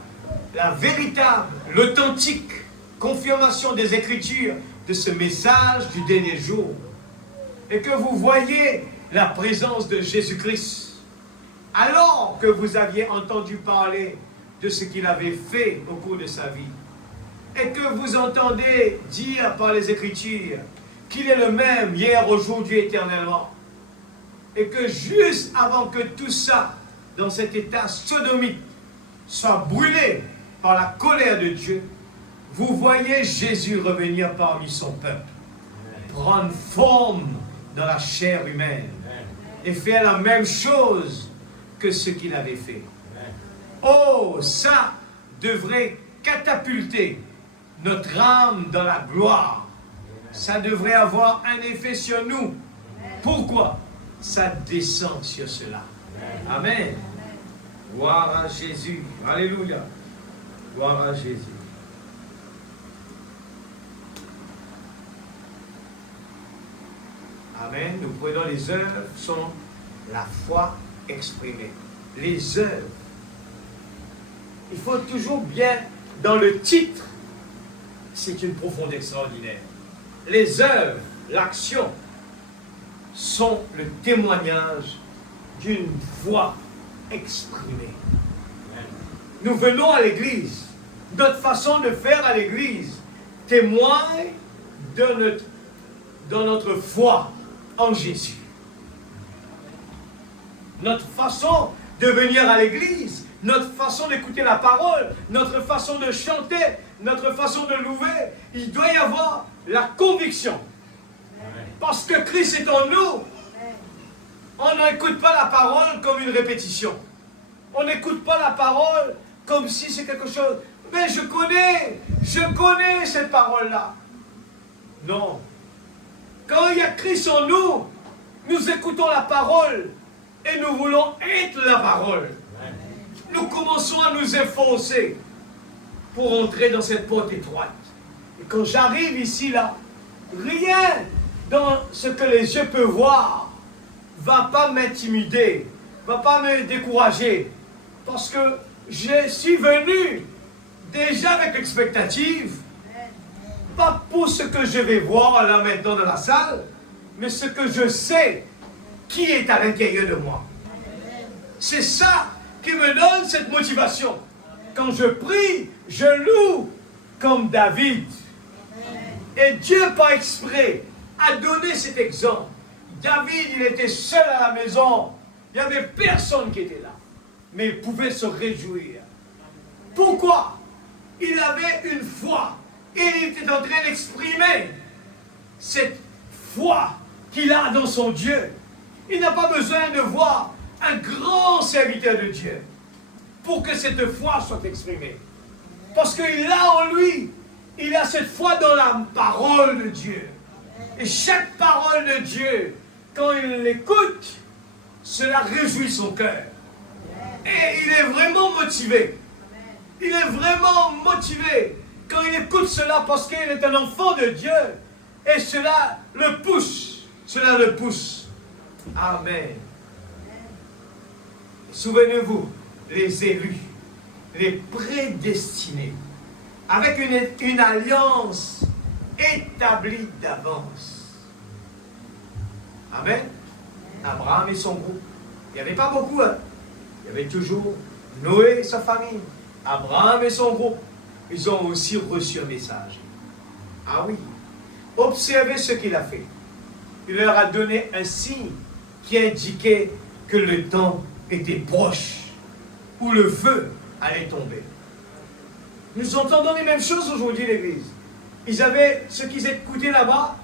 la véritable, l'authentique confirmation des Écritures de ce message du dernier jour, et que vous voyez la présence de Jésus-Christ, alors que vous aviez entendu parler de ce qu'il avait fait au cours de sa vie, et que vous entendez dire par les Écritures qu'il est le même hier, aujourd'hui, éternellement, et que juste avant que tout ça, dans cet état sodomique, soit brûlé par la colère de Dieu, vous voyez Jésus revenir parmi son peuple, prendre forme dans la chair humaine et faire la même chose que ce qu'il avait fait. Oh, ça devrait catapulter notre âme dans la gloire. Ça devrait avoir un effet sur nous. Pourquoi? Ça descend sur cela. Amen. Gloire à Jésus. Alléluia. Gloire à Jésus. Amen. Nous prenons les œuvres, sont la foi exprimée. Les œuvres. Il faut toujours bien, dans le titre, c'est une profondeur extraordinaire. Les œuvres, l'action, sont le témoignage d'une foi exprimée. Nous venons à l'église. Notre façon de faire à l'église témoigne de notre foi en Jésus. Notre façon de venir à l'église, notre façon d'écouter la parole, notre façon de chanter, notre façon de louer, il doit y avoir la conviction. Parce que Christ est en nous. On n'écoute pas la parole comme une répétition. On n'écoute pas la parole comme si c'est quelque chose. Mais je connais cette parole-là. Non. Quand il y a Christ en nous, nous écoutons la parole et nous voulons être la parole. Nous commençons à nous efforcer pour entrer dans cette porte étroite. Et quand j'arrive ici, là, rien dans ce que les yeux peuvent voir va pas m'intimider, va pas me décourager. Parce que je suis venu déjà avec l'expectative, pas pour ce que je vais voir là maintenant dans la salle, mais ce que je sais qui est à l'intérieur de moi. C'est ça qui me donne cette motivation. Quand je prie, je loue comme David. Et Dieu, par exprès, a donné cet exemple. David, il était seul à la maison. Il n'y avait personne qui était là. Mais il pouvait se réjouir. Pourquoi? Il avait une foi. Et il était en train d'exprimer cette foi qu'il a dans son Dieu. Il n'a pas besoin de voir un grand serviteur de Dieu pour que cette foi soit exprimée. Parce qu'il a en lui, il a cette foi dans la parole de Dieu. Et chaque parole de Dieu, quand il l'écoute, cela réjouit son cœur. Et il est vraiment motivé. Il est vraiment motivé quand il écoute cela parce qu'il est un enfant de Dieu. Et cela le pousse. Cela le pousse. Amen. Souvenez-vous, les élus, les prédestinés, avec une alliance établie d'avance. Amen. Abraham et son groupe. Il n'y avait pas beaucoup, hein. Il y avait toujours Noé et sa famille. Abraham et son groupe. Ils ont aussi reçu un message. Ah oui. Observez ce qu'il a fait. Il leur a donné un signe qui indiquait que le temps était proche, où le feu allait tomber. Nous entendons les mêmes choses aujourd'hui, l'Église. Ils avaient ce qu'ils écoutaient là-bas,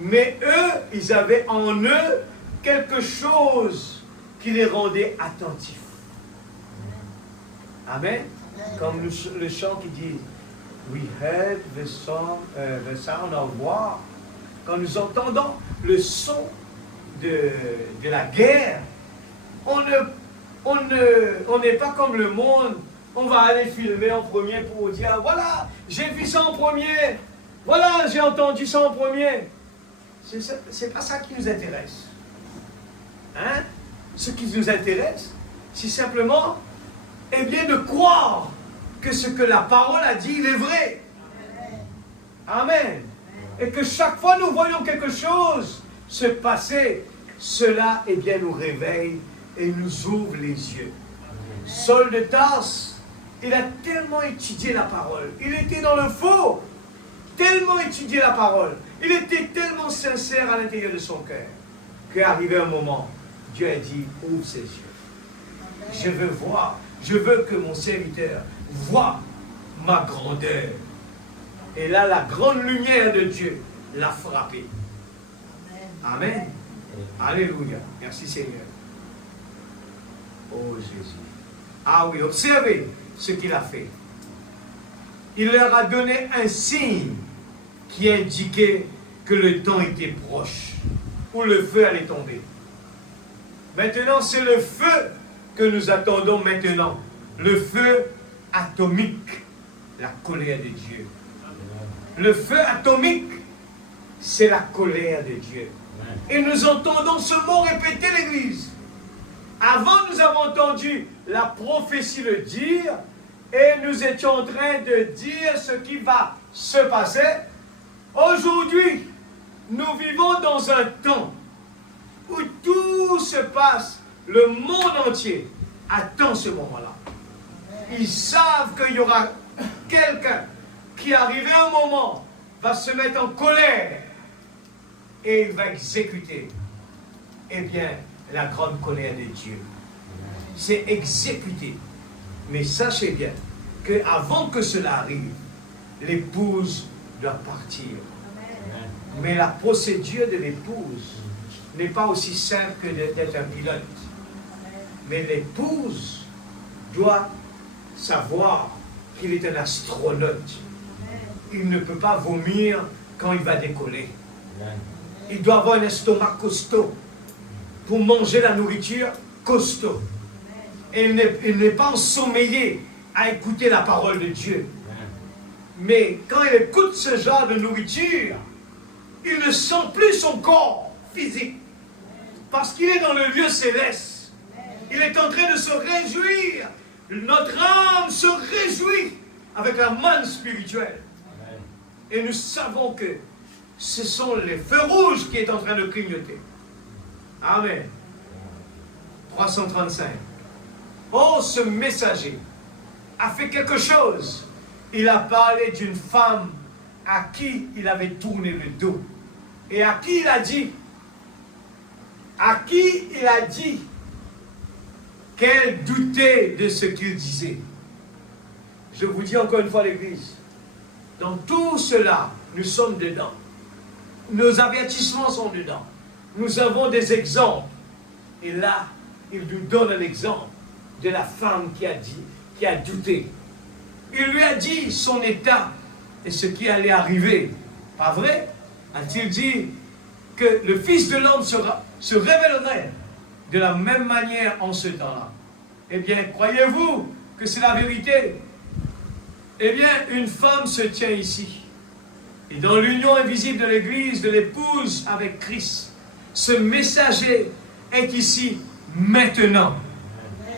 mais eux, ils avaient en eux quelque chose qui les rendait attentifs. Amen. Comme le chant qui dit, We heard the sound of war. Quand nous entendons le son de la guerre, on n'est pas comme le monde. On va aller filmer en premier pour dire, voilà, j'ai vu ça en premier. Voilà, j'ai entendu ça en premier. C'est pas ça qui nous intéresse. Hein? Ce qui nous intéresse, c'est simplement, eh bien, de croire que ce que la parole a dit, il est vrai. Amen. Et que chaque fois nous voyons quelque chose se passer, cela, eh bien, nous réveille et nous ouvre les yeux. Saul de Tarse, il a tellement étudié la parole. Il était dans le faux, tellement étudié la parole. Il était tellement sincère à l'intérieur de son cœur qu'arrivé un moment, Dieu a dit, ouvre ses yeux. Je veux voir, je veux que mon serviteur voit ma grandeur. Et là, la grande lumière de Dieu l'a frappé. Amen. Alléluia. Merci Seigneur. Oh Jésus. Ah oui, observez ce qu'il a fait. Il leur a donné un signe qui indiquait que le temps était proche, où le feu allait tomber. Maintenant, c'est le feu que nous attendons maintenant. Le feu atomique, la colère de Dieu. Le feu atomique, c'est la colère de Dieu. Et nous entendons ce mot répéter l'Église. Avant, nous avons entendu la prophétie le dire, et nous étions en train de dire ce qui va se passer. Aujourd'hui, nous vivons dans un temps où tout se passe. Le monde entier attend ce moment-là. Ils savent qu'il y aura quelqu'un qui, arrivé un moment, va se mettre en colère et il va exécuter, eh bien, la grande colère de Dieu. C'est exécuté. Mais sachez bien qu'avant que cela arrive, l'épouse doit partir. Amen. Mais la procédure de l'épouse n'est pas aussi simple que d'être un pilote. Amen. Mais l'épouse doit savoir qu'il est un astronaute. Amen. Il ne peut pas vomir quand il va décoller. Amen. Il doit avoir un estomac costaud pour manger la nourriture costaud. Et il n'est pas ensommeillé à écouter la parole de Dieu. Mais quand il écoute ce genre de nourriture, il ne sent plus son corps physique. Parce qu'il est dans le lieu céleste. Il est en train de se réjouir. Notre âme se réjouit avec la manne spirituelle. Et nous savons que ce sont les feux rouges qui est en train de clignoter. Amen. 335. Oh, ce messager a fait quelque chose. Il a parlé d'une femme à qui il avait tourné le dos. Et à qui il a dit qu'elle doutait de ce qu'il disait. Je vous dis encore une fois, l'Église, dans tout cela, nous sommes dedans. Nos avertissements sont dedans. Nous avons des exemples. Et là, il nous donne un exemple de la femme qui a douté. Il lui a dit son état et ce qui allait arriver. Pas vrai? A-t-il dit que le Fils de l'homme se révélerait de la même manière en ce temps-là? Eh bien, croyez-vous que c'est la vérité? Eh bien, une femme se tient ici. Et dans l'union invisible de l'Église, de l'épouse avec Christ, ce messager est ici maintenant.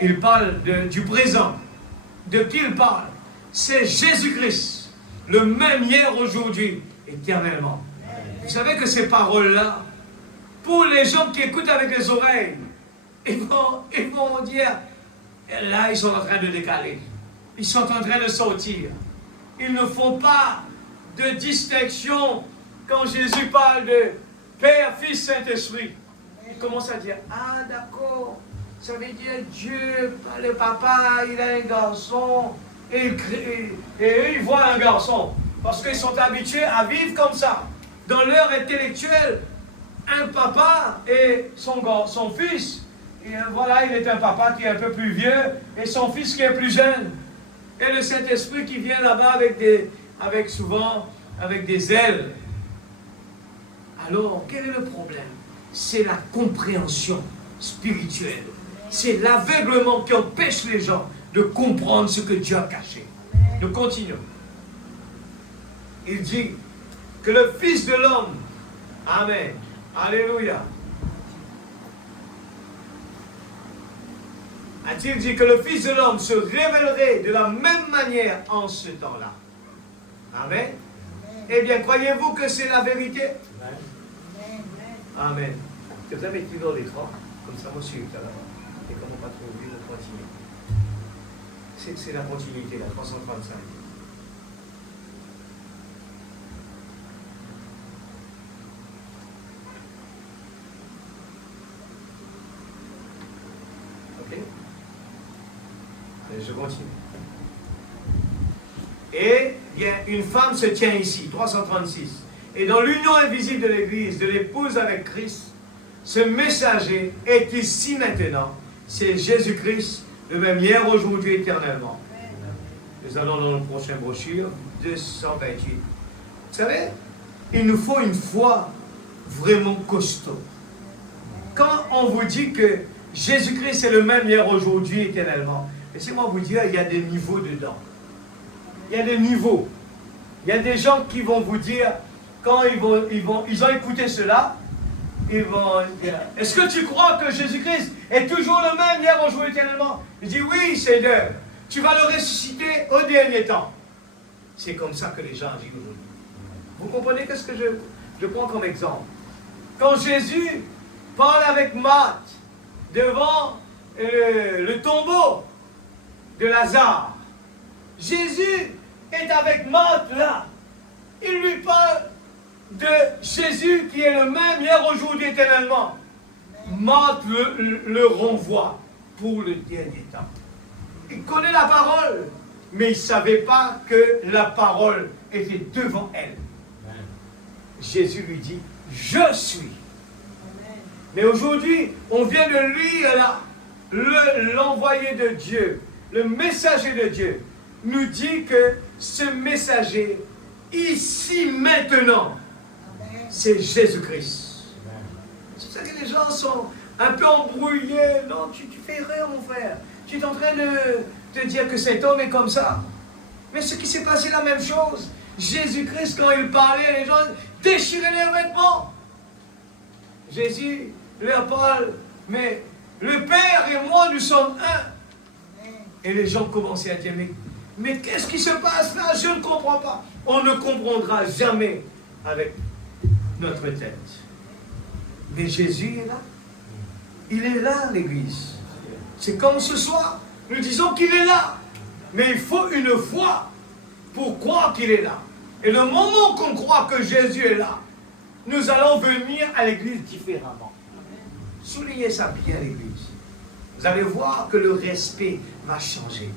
Il parle du présent. De qui il parle? C'est Jésus-Christ, le même hier, aujourd'hui, éternellement. Vous savez que ces paroles-là, pour les gens qui écoutent avec les oreilles, ils vont dire, là, ils sont en train de décaler. Ils sont en train de sortir. Ils ne font pas de distinction quand Jésus parle de Père, Fils, Saint-Esprit. Ils commencent à dire, ah d'accord, ça veut dire Dieu, le papa, il a un garçon, et eux, ils voient un garçon, parce qu'ils sont habitués à vivre comme ça. Dans leur intellectuel, un papa et son fils, et voilà, il est un papa qui est un peu plus vieux, et son fils qui est plus jeune. Et le Saint-Esprit qui vient là-bas avec souvent avec des ailes. Alors, quel est le problème? C'est la compréhension spirituelle. C'est l'aveuglement qui empêche les gens de comprendre ce que Dieu a caché. Nous continuons. Il dit que le Fils de l'homme, Amen, Alléluia, a-t-il dit que le Fils de l'homme se révélerait de la même manière en ce temps-là? Amen. Eh bien, croyez-vous que c'est la vérité? Amen. Que vous avez écrit dans l'écran, comme ça, moi, je suis là-bas. Et comme on pas trop oublié de continuer. C'est la continuité, la 335. Ok? Et je continue. Et bien, une femme se tient ici, 336. Et dans l'union invisible de l'Église, de l'épouse avec Christ, ce messager est ici maintenant. C'est Jésus-Christ, le même hier, aujourd'hui, éternellement. Nous allons dans la prochaine brochure, 228. Vous savez, il nous faut une foi vraiment costaud. Quand on vous dit que Jésus-Christ est le même hier, aujourd'hui, éternellement, laissez-moi vous dire, il y a des niveaux dedans. Il y a des niveaux. Il y a des gens qui vont vous dire, quand ils ont écouté cela, ils vont dire, est-ce que tu crois que Jésus-Christ est toujours le même hier, aujourd'hui, éternellement? Il dit, oui, Seigneur, tu vas le ressusciter au dernier temps. C'est comme ça que les gens agissent aujourd'hui. Vous comprenez ce que je prends comme exemple? Quand Jésus parle avec Marthe devant le tombeau de Lazare, Jésus est avec Marthe là. Il lui parle de Jésus qui est le même hier, aujourd'hui, éternellement. Marthe le renvoie pour le dernier temps. Il connaît la parole, mais il ne savait pas que la parole était devant elle. Amen. Jésus lui dit, je suis. Amen. Mais aujourd'hui, on vient de lire là, l'envoyé de Dieu, le messager de Dieu, nous dit que ce messager, ici maintenant, c'est Jésus-Christ. C'est pour ça que les gens sont un peu embrouillés. Non, tu fais rien, mon frère. Tu es en train de te dire que cet homme est comme ça. Mais ce qui s'est passé, la même chose. Jésus-Christ, quand il parlait, les gens déchiraient leurs vêtements. Jésus leur parle, mais le Père et moi, nous sommes un. Et les gens commençaient à dire, mais qu'est-ce qui se passe là? Je ne comprends pas. On ne comprendra jamais avec notre tête. Mais Jésus est là. Il est là, l'Église. C'est comme ce soir, nous disons qu'il est là. Mais il faut une foi pour croire qu'il est là. Et le moment qu'on croit que Jésus est là, nous allons venir à l'Église différemment. Soulignez ça bien, l'Église. Vous allez voir que le respect va changer.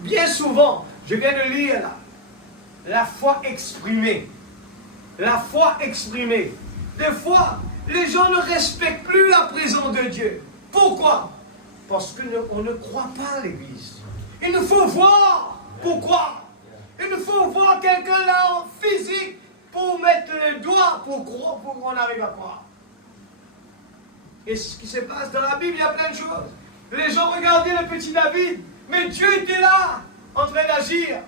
Bien souvent, je viens de lire là, la foi exprimée. La foi exprimée. Des fois, les gens ne respectent plus la présence de Dieu. Pourquoi? Parce qu'on ne croit pas à l'Église. Il nous faut voir. Pourquoi? Il nous faut voir quelqu'un là en physique pour mettre les doigts pour croire, pour qu'on arrive à croire. Et ce qui se passe dans la Bible, il y a plein de choses. Les gens regardaient le petit David, mais Dieu était là, en train d'agir.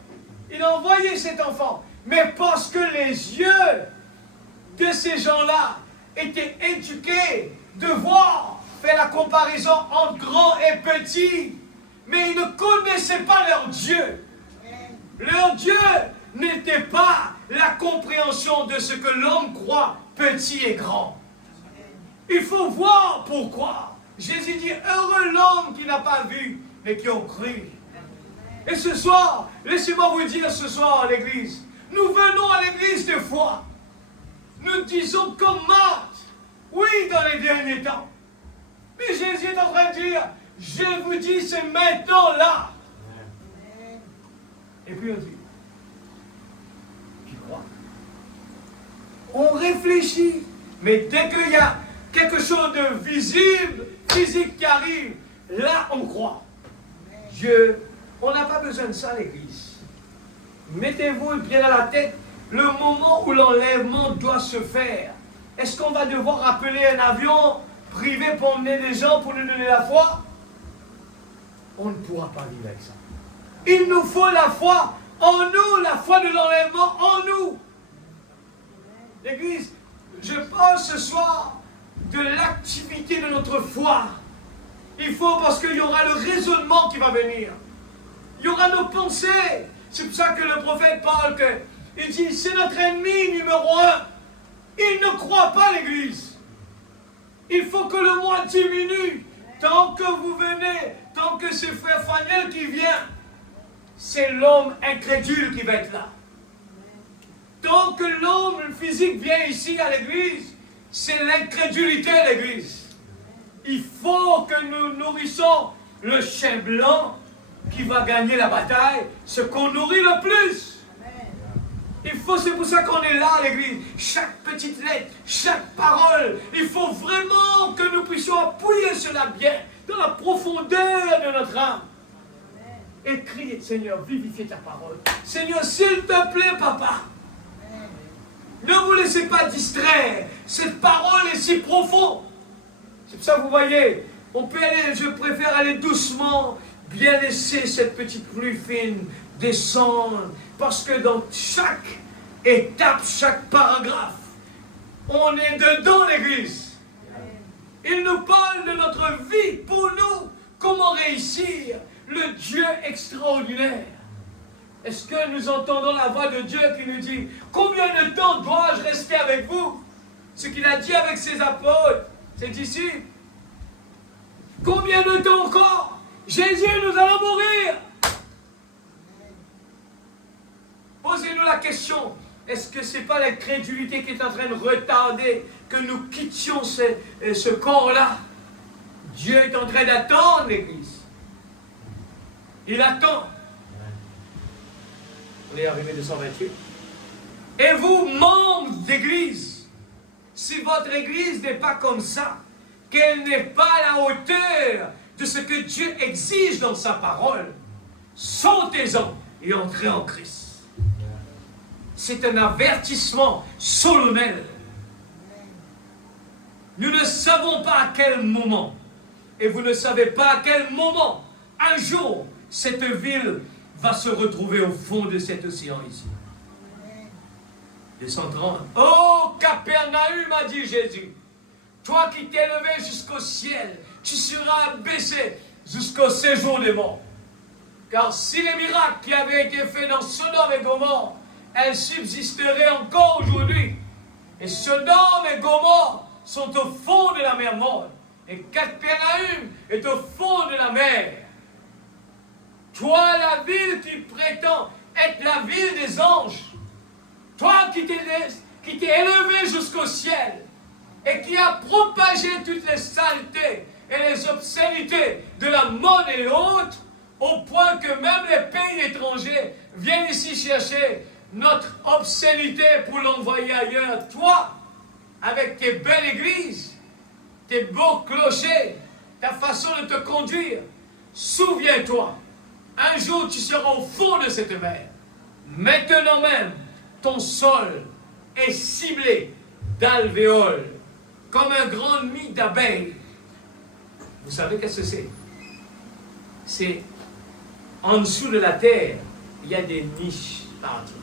Il a envoyé cet enfant. Mais parce que les yeux de ces gens-là étaient éduqués de voir, faire la comparaison entre grand et petit. Mais ils ne connaissaient pas leur Dieu. Leur Dieu n'était pas la compréhension de ce que l'homme croit petit et grand. Il faut voir pourquoi. Jésus dit, heureux l'homme qui n'a pas vu, mais qui ont cru. Et ce soir, laissez-moi vous dire ce soir à l'église, nous venons à l'église de foi. Nous disons comme Marthe, oui, dans les derniers temps. Mais Jésus est en train de dire, je vous dis, c'est maintenant là. Et puis on dit, tu crois? On réfléchit, mais dès qu'il y a quelque chose de visible, physique qui arrive, là on croit. On n'a pas besoin de ça, l'église. Mettez-vous bien à la tête le moment où l'enlèvement doit se faire. Est-ce qu'on va devoir appeler un avion privé pour emmener des gens pour nous donner la foi? On ne pourra pas vivre avec ça. Il nous faut la foi en nous, la foi de l'enlèvement en nous. L'Église, je parle ce soir de l'activité de notre foi. Il faut, parce qu'il y aura le raisonnement qui va venir. Il y aura nos pensées. C'est pour ça que le prophète parle que, il dit, c'est notre ennemi numéro 1. Il ne croit pas l'Église. Il faut que le moi diminue. Tant que vous venez, tant que c'est frère Faniel qui vient, c'est l'homme incrédule qui va être là. Tant que l'homme physique vient ici à l'Église, c'est l'incrédulité à l'Église. Il faut que nous nourrissons le chien blanc qui va gagner la bataille, ce qu'on nourrit le plus. Il faut, c'est pour ça qu'on est là à l'Église. Chaque petite lettre, chaque parole, il faut vraiment que nous puissions appuyer cela bien dans la profondeur de notre âme. Et crier, Seigneur, vivifie ta parole. Seigneur, s'il te plaît, papa, ne vous laissez pas distraire. Cette parole est si profonde. C'est pour ça que vous voyez, on peut aller, je préfère aller doucement, bien laisser cette petite pluie fine descendre. Parce que dans chaque étape, chaque paragraphe, on est dedans l'Église. Il nous parle de notre vie pour nous. Comment réussir le Dieu extraordinaire. Est-ce que nous entendons la voix de Dieu qui nous dit « Combien de temps dois-je rester avec vous ?» Ce qu'il a dit avec ses apôtres, ses disciples. Combien de temps encore? Jésus, nous allons mourir. Posez-nous la question, est-ce que ce n'est pas l'incrédulité qui est en train de retarder que nous quittions ce corps-là? Dieu est en train d'attendre l'Église. Il attend. On est arrivé 228. Et vous, membres d'Église, si votre Église n'est pas comme ça, qu'elle n'est pas à la hauteur de ce que Dieu exige dans sa parole, sautez-en et entrez en Christ. C'est un avertissement solennel. Nous ne savons pas à quel moment, et vous ne savez pas à quel moment, un jour, cette ville va se retrouver au fond de cet océan ici. 230. Oh, Capernaum, a dit Jésus, toi qui t'es levé jusqu'au ciel, tu seras baissé jusqu'au séjour des morts. Car si les miracles qui avaient été faits dans Sodome et Gomorrhe, elles subsisteraient encore aujourd'hui. Et Sodome et Gomorrhe sont au fond de la mer Morte. Et Capernaum est au fond de la mer. Toi, la ville qui prétend être la ville des anges, toi qui t'es élevé jusqu'au ciel et qui a propagé toutes les saletés et les obscénités de la mode et autres, au point que même les pays étrangers viennent ici chercher notre obscénité pour l'envoyer ailleurs. Toi, avec tes belles églises, tes beaux clochers, ta façon de te conduire, souviens-toi, un jour tu seras au fond de cette mer. Maintenant même, ton sol est ciblé d'alvéoles, comme un grand nid d'abeilles. Vous savez qu'est-ce que c'est? C'est en dessous de la terre, il y a des niches partout.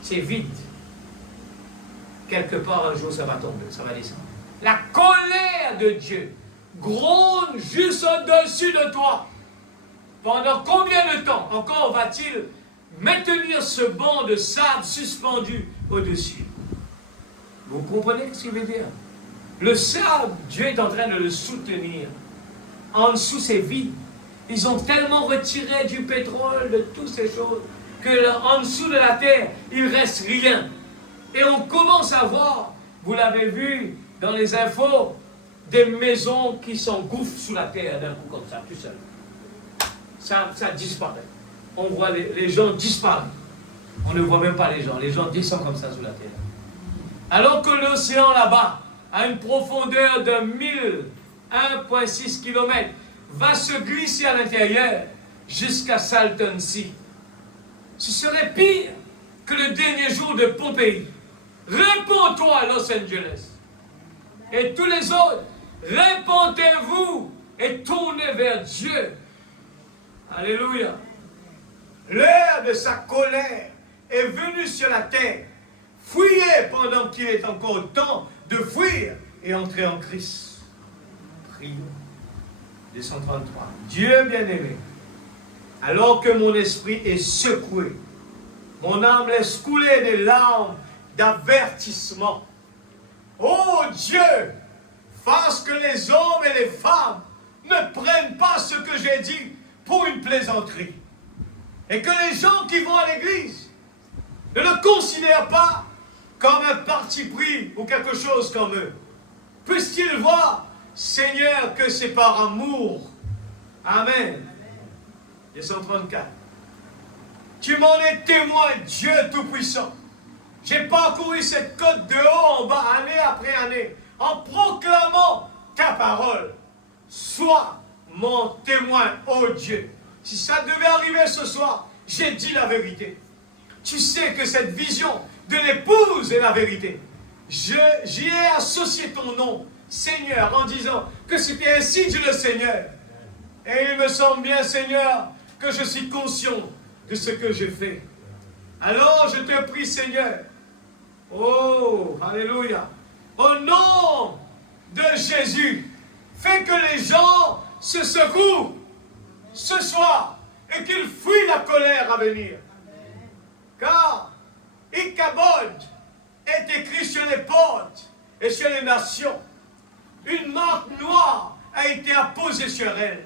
C'est vide. Quelque part, un jour, ça va tomber, ça va descendre. La colère de Dieu gronde juste au-dessus de toi. Pendant combien de temps encore va-t-il maintenir ce banc de sable suspendu au-dessus? Vous comprenez ce qu'il veut dire? Le sable, Dieu est en train de le soutenir. En dessous, c'est vide. Ils ont tellement retiré du pétrole, de toutes ces choses, que en dessous de la terre, il ne reste rien. Et on commence à voir, vous l'avez vu dans les infos, des maisons qui s'engouffrent sous la terre d'un coup comme ça, tout seul. Ça disparaît. On voit les gens disparaître. On ne voit même pas les gens descendent comme ça sous la terre. Alors que l'océan là-bas, à une profondeur de 1,6 km, va se glisser à l'intérieur jusqu'à Salton Sea. Ce serait pire que le dernier jour de Pompéi. Réponds-toi, Los Angeles. Et tous les autres, répondez-vous et tournez vers Dieu. Alléluia. L'heure de sa colère est venue sur la terre. Fuyez pendant qu'il est encore temps de fuir et entrer en Christ. Prions. 233. Dieu bien-aimé, alors que mon esprit est secoué, mon âme laisse couler des larmes d'avertissement. Oh Dieu, fasse que les hommes et les femmes ne prennent pas ce que j'ai dit pour une plaisanterie. Et que les gens qui vont à l'église ne le considèrent pas comme un parti pris ou quelque chose comme eux. Puissent-ils voir, Seigneur, que c'est par amour. Amen. 234. Tu m'en es témoin, Dieu Tout-Puissant. J'ai parcouru cette côte de haut en bas, année après année, en proclamant ta parole. Sois mon témoin, ô Dieu. Si ça devait arriver ce soir, j'ai dit la vérité. Tu sais que cette vision de l'épouse est la vérité. J'y ai associé ton nom, Seigneur, en disant que c'était ainsi, Dieu le Seigneur. Et il me semble bien, Seigneur, que je suis conscient de ce que j'ai fait. Alors je te prie, Seigneur, oh, alléluia, au nom de Jésus, fais que les gens se secouent ce soir et qu'ils fuient la colère à venir. Car Ichabod est écrit sur les portes et sur les nations. Une marque noire a été apposée sur elles.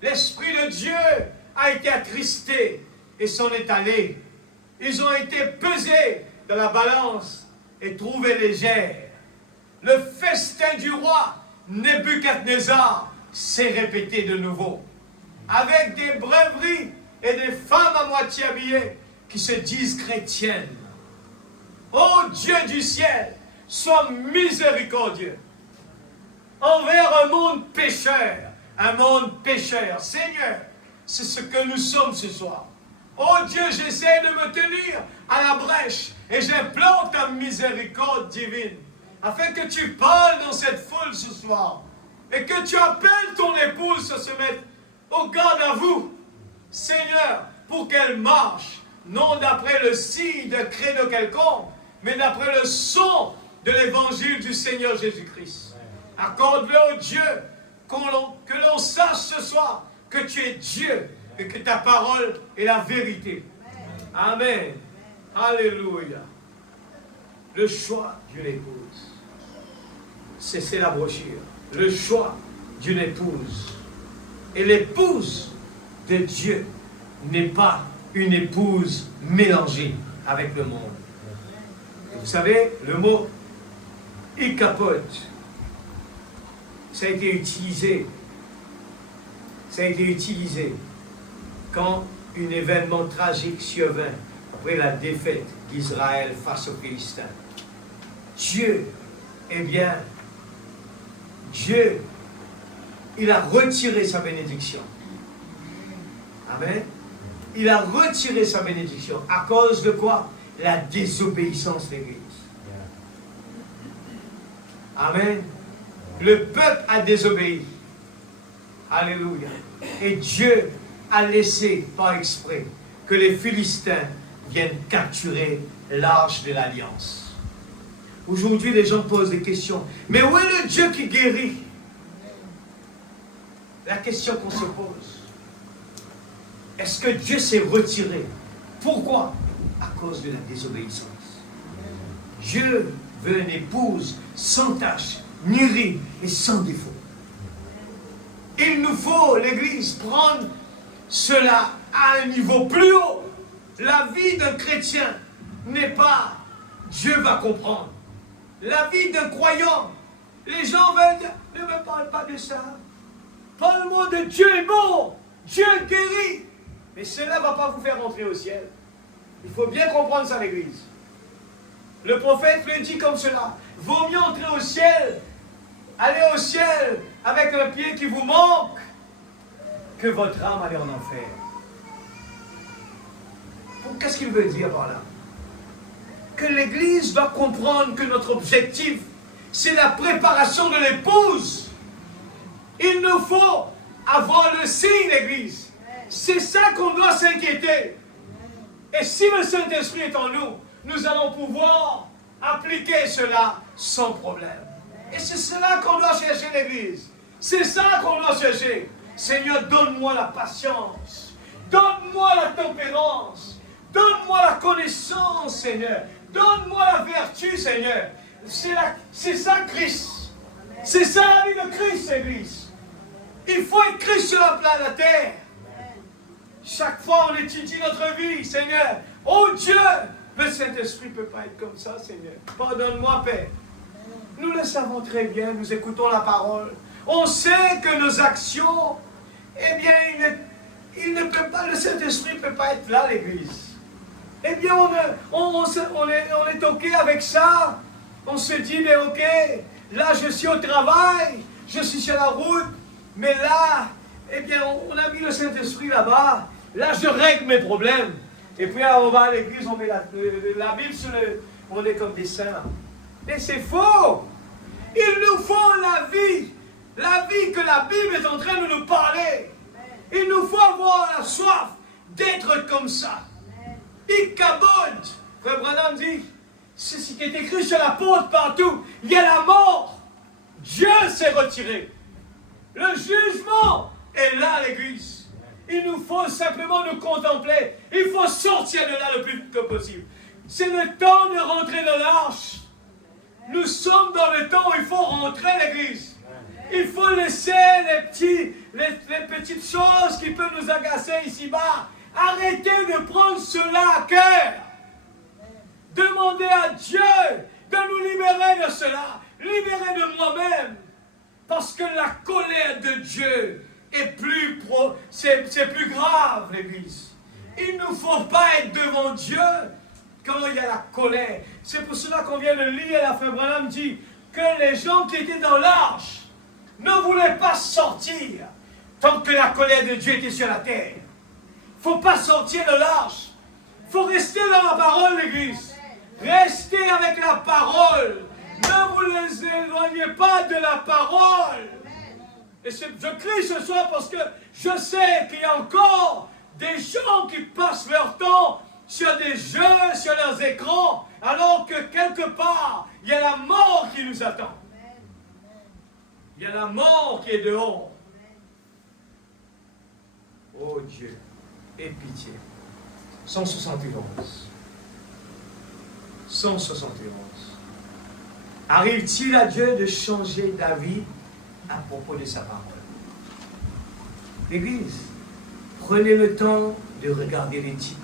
L'Esprit de Dieu a été attristé et s'en est allé. Ils ont été pesés dans la balance et trouvés légères. Le festin du roi Nebuchadnezzar s'est répété de nouveau, avec des brèveries et des femmes à moitié habillées qui se disent chrétiennes. Ô Dieu du ciel, sois miséricordieux envers un monde pécheur, un monde pécheur. Seigneur, c'est ce que nous sommes ce soir. Oh Dieu, j'essaie de me tenir à la brèche et j'implore ta miséricorde divine afin que tu parles dans cette foule ce soir et que tu appelles ton épouse à se mettre au garde à vous, Seigneur, pour qu'elle marche, non d'après le signe de credo quelconque, mais d'après le son de l'évangile du Seigneur Jésus-Christ. Accorde-le au Dieu que l'on sache ce soir que tu es Dieu et que ta parole est la vérité. Amen. Alléluia. Le choix d'une épouse. C'est la brochure. Le choix d'une épouse. Et l'épouse de Dieu n'est pas une épouse mélangée avec le monde. Et vous savez, le mot Ichabod, ça a été utilisé quand un événement tragique survint après la défaite d'Israël face aux Philistins. Dieu, il a retiré sa bénédiction. Amen. Il a retiré sa bénédiction. À cause de quoi? La désobéissance de l'Église. Amen. Le peuple a désobéi. Alléluia. Et Dieu a laissé par exprès que les Philistins viennent capturer l'arche de l'Alliance. Aujourd'hui, les gens posent des questions. Mais où est le Dieu qui guérit? La question qu'on se pose. Est-ce que Dieu s'est retiré? Pourquoi? À cause de la désobéissance. Dieu veut une épouse sans tache, ni ride et sans défaut. Il nous faut, l'Église, prendre cela à un niveau plus haut. La vie d'un chrétien n'est pas Dieu va comprendre. La vie d'un croyant, les gens veulent dire, ne me parle pas de ça. Parle-moi de Dieu est bon, Dieu guérit. Mais cela ne va pas vous faire entrer au ciel. Il faut bien comprendre ça, l'Église. Le prophète le dit comme cela. Vaut mieux entrer au ciel, aller au ciel avec un pied qui vous manque, que votre âme aller en enfer. Qu'est-ce qu'il veut dire par là? que l'Église doit comprendre que notre objectif, c'est la préparation de l'épouse. Il nous faut avoir le signe, l'Église. C'est ça qu'on doit s'inquiéter. Et si le Saint-Esprit est en nous, nous allons pouvoir appliquer cela sans problème. Et c'est cela qu'on doit chercher, l'Église. C'est ça qu'on doit chercher. Seigneur, donne-moi la patience. Donne-moi la tempérance. Donne-moi la connaissance, Seigneur. Donne-moi la vertu, Seigneur. C'est ça Christ. C'est ça la vie de Christ, l'Église. Il faut être Christ sur la terre. Chaque fois on étudie notre vie, Seigneur. Oh Dieu, le Saint-Esprit ne peut pas être comme ça, Seigneur. Pardonne-moi, Père. Nous le savons très bien, nous écoutons la parole. On sait que nos actions, eh bien, il ne peut pas, le Saint-Esprit ne peut pas être là, l'Église. Eh bien, on est OK avec ça. On se dit, mais OK, là je suis au travail, je suis sur la route, mais là, eh bien, on a mis le Saint-Esprit là-bas. Là, je règle mes problèmes. Et puis, on va à l'église, on met la Bible sur le... On est comme des saints. Mais c'est faux. Il nous faut la vie. La vie que la Bible est en train de nous parler. Il nous faut avoir la soif d'être comme ça. Ikabod. Frère Branham dit, c'est ce qui est écrit sur la porte partout. Il y a la mort. Dieu s'est retiré. Le jugement est là, l'Église. Il nous faut simplement nous contempler. Il faut sortir de là le plus vite que possible. C'est le temps de rentrer dans l'arche. Nous sommes dans le temps où il faut rentrer, l'Église. Il faut laisser les petites choses qui peuvent nous agacer ici-bas. Arrêtez de prendre cela à cœur. Demandez à Dieu de nous libérer de cela. Libérer de moi-même. Parce que la colère de Dieu est c'est plus grave, l'Église. Il ne nous faut pas être devant Dieu quand il y a la colère. C'est pour cela qu'on vient de lire, la frère Branham dit que les gens qui étaient dans l'arche ne voulaient pas sortir tant que la colère de Dieu était sur la terre. Il ne faut pas sortir de l'arche. Il faut rester dans la parole, l'Église. Restez avec la parole. Ne vous les éloignez pas de la parole. Et je crie ce soir parce que je sais qu'il y a encore des gens qui passent leur temps sur des jeux, sur leurs écrans, alors que quelque part, il y a la mort qui nous attend. Il y a la mort qui est dehors. Oh Dieu, aie pitié. 171. 171. Arrive-t-il à Dieu de changer d'avis à propos de sa parole? L'Église, prenez le temps de regarder les titres.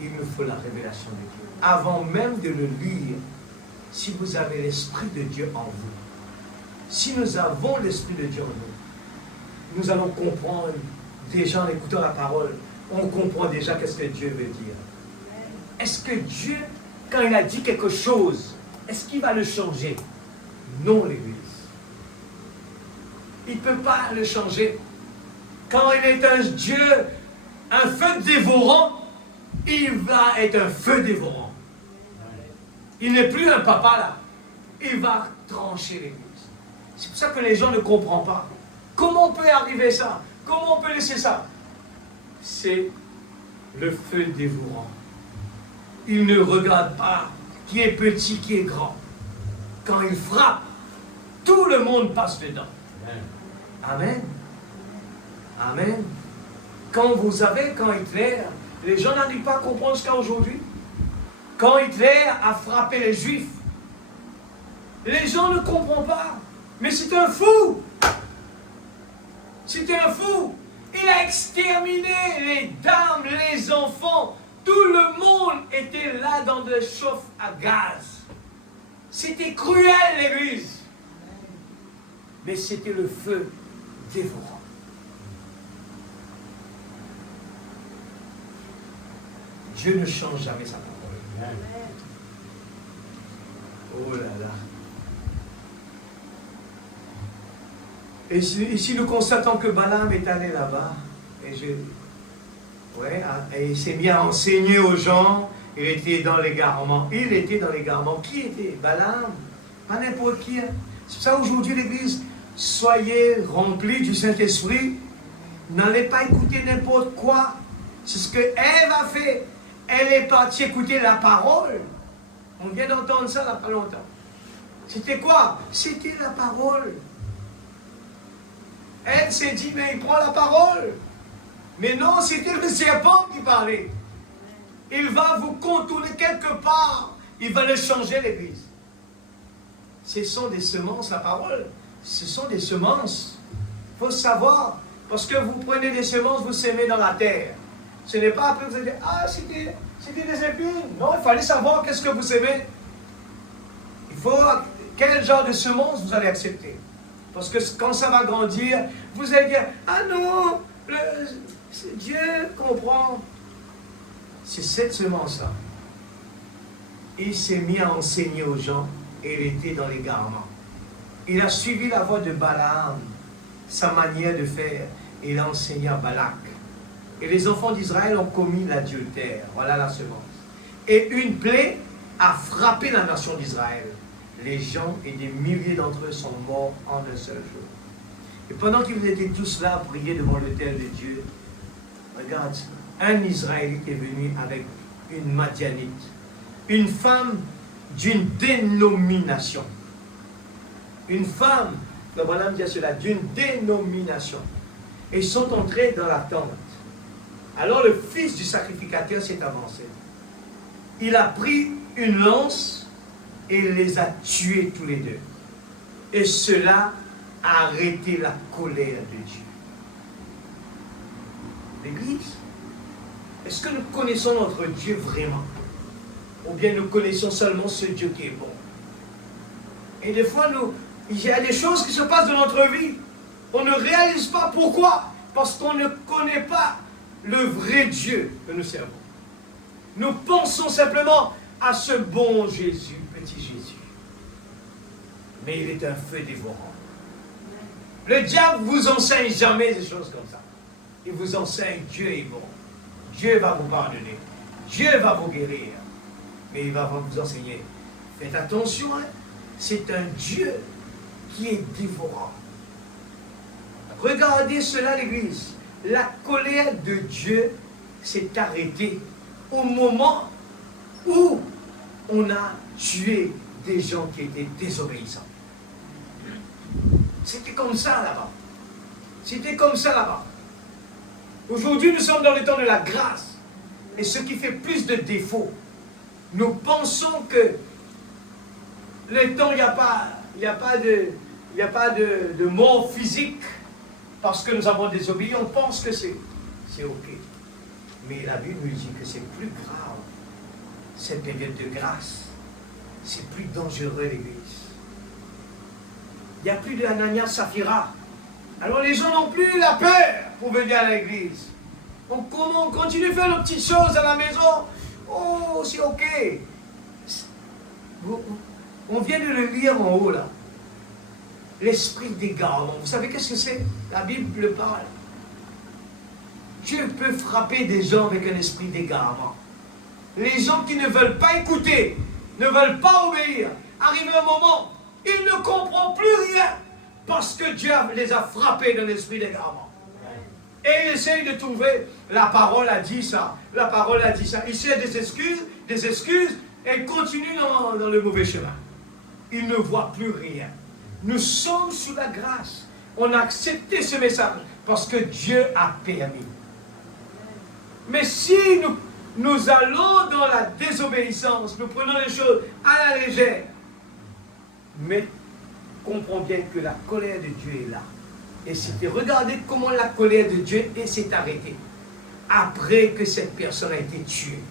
Il nous faut la révélation de Dieu. Avant même de le lire, si vous avez l'Esprit de Dieu en vous, si nous avons l'Esprit de Dieu en nous, nous allons comprendre, déjà en écoutant la parole, on comprend déjà qu'est-ce que Dieu veut dire. Est-ce que Dieu, quand il a dit quelque chose, est-ce qu'il va le changer? Non, l'Église. Il ne peut pas le changer. Quand il est un Dieu, un feu dévorant, il va être un feu dévorant. Il n'est plus un papa là. Il va trancher l'Église. C'est pour ça que les gens ne comprennent pas. Comment on peut arriver ça? Comment on peut laisser ça? C'est le feu dévorant. Il ne regarde pas qui est petit, qui est grand. Quand il frappe, tout le monde passe dedans. Amen. Amen. Quand vous savez, quand Hitler, les gens n'arrivent pas à comprendre jusqu'à aujourd'hui. Quand Hitler a frappé les Juifs, les gens ne comprennent pas. Mais c'est un fou. C'était un fou. Il a exterminé les dames, les enfants. Tout le monde était là dans des chauffes à gaz. C'était cruel, l'Église. Mais c'était le feu dévorant. Dieu ne change jamais sa parole. Oh là là. Et ici, nous constatons que Balaam est allé là-bas. Et il s'est mis à enseigner aux gens. Il était dans l'égarement. Il était dans l'égarement. Qui était? Balaam. Pas n'importe qui. C'est pour ça aujourd'hui, l'Église, soyez remplis du Saint-Esprit. N'allez pas écouter n'importe quoi. C'est ce que Ève a fait. Elle est partie écouter la parole. On vient d'entendre ça il n'y a pas longtemps. C'était quoi? C'était la parole. Elle s'est dit, mais il prend la parole. Mais non, c'était le serpent qui parlait. Il va vous contourner quelque part. Il va le changer, l'Église. Ce sont des semences, la parole. Ce sont des semences. Il faut savoir. Parce que vous prenez des semences, vous semez dans la terre. Ce n'est pas après que vous allez dire, ah, c'était des épines. Non, il fallait savoir qu'est-ce que vous semez. Il faut, quel genre de semences vous allez accepter. Parce que quand ça va grandir, vous allez dire, ah non, Dieu comprend. C'est cette semence-là. Il s'est mis à enseigner aux gens et il était dans l'égarement. Il a suivi la voie de Balaam, sa manière de faire, et il a enseigné à Balak. Et les enfants d'Israël ont commis l'adultère. Voilà la semence. Et une plaie a frappé la nation d'Israël. Les gens et des milliers d'entre eux sont morts en un seul jour. Et pendant qu'ils étaient tous là à prier devant l'autel de Dieu, regarde, un Israélite est venu avec une Madianite, une femme d'une dénomination. Une femme, le Balaam dit cela, d'une dénomination. Et ils sont entrés dans la tente. Alors le fils du sacrificateur s'est avancé. Il a pris une lance et il les a tués tous les deux. Et cela a arrêté la colère de Dieu. L'Église, est-ce que nous connaissons notre Dieu vraiment? Ou bien nous connaissons seulement ce Dieu qui est bon? Et des fois, il y a des choses qui se passent dans notre vie. On ne réalise pas pourquoi. Parce qu'on ne connaît pas le vrai Dieu que nous servons. Nous pensons simplement à ce bon Jésus, petit Jésus. Mais il est un feu dévorant. Le diable vous enseigne jamais des choses comme ça. Il vous enseigne Dieu est bon. Dieu va vous pardonner. Dieu va vous guérir. Mais il va vous enseigner. Faites attention, hein? C'est un Dieu qui est dévorant. Regardez cela, l'Église. La colère de Dieu s'est arrêtée au moment où on a tué des gens qui étaient désobéissants. C'était comme ça là-bas. C'était comme ça là-bas. Aujourd'hui, nous sommes dans le temps de la grâce. Et ce qui fait plus de défauts, nous pensons que le temps, il n'y a pas de mort physique parce que nous avons désobéi. On pense que c'est OK. Mais la Bible nous dit que c'est plus grave, cette période de grâce. C'est plus dangereux, l'Église. Il n'y a plus de Ananias Saphira. Alors les gens n'ont plus la peur pour venir à l'Église. On continue de faire nos petites choses à la maison. Oh, c'est OK. On vient de le lire en haut, là. L'esprit d'égarement. Vous savez qu'est-ce que c'est? La Bible le parle. Dieu peut frapper des gens avec un esprit d'égarement. Les gens qui ne veulent pas écouter, ne veulent pas obéir, arrive un moment, ils ne comprennent plus rien parce que Dieu les a frappés d'un esprit d'égarement. Et il essaye de trouver, la parole a dit ça, la parole a dit ça. Il cherche des excuses, et il continue dans le mauvais chemin. Il ne voit plus rien. Nous sommes sous la grâce. On a accepté ce message parce que Dieu a permis. Mais si nous allons dans la désobéissance, nous prenons les choses à la légère, mais comprends bien que la colère de Dieu est là. Et c'était, regardez comment la colère de Dieu s'est arrêtée après que cette personne a été tuée.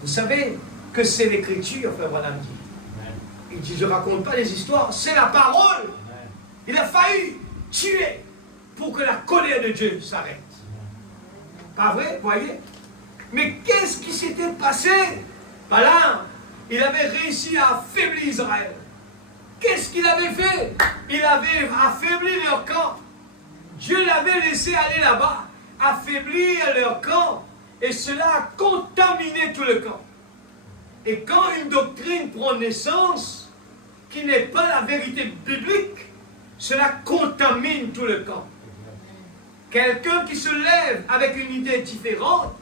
Vous savez que c'est l'Écriture, frère Branham dit. Il dit, je ne raconte pas les histoires, c'est la parole. Il a failli tuer pour que la colère de Dieu s'arrête. Pas vrai, vous voyez? Mais qu'est-ce qui s'était passé? Balaam, il avait réussi à affaiblir Israël. Qu'est-ce qu'il avait fait? Il avait affaibli leur camp. Dieu l'avait laissé aller là-bas, affaiblir leur camp. Et cela a contaminé tout le camp. Et quand une doctrine prend naissance, qui n'est pas la vérité biblique, cela contamine tout le camp. Quelqu'un qui se lève avec une idée différente,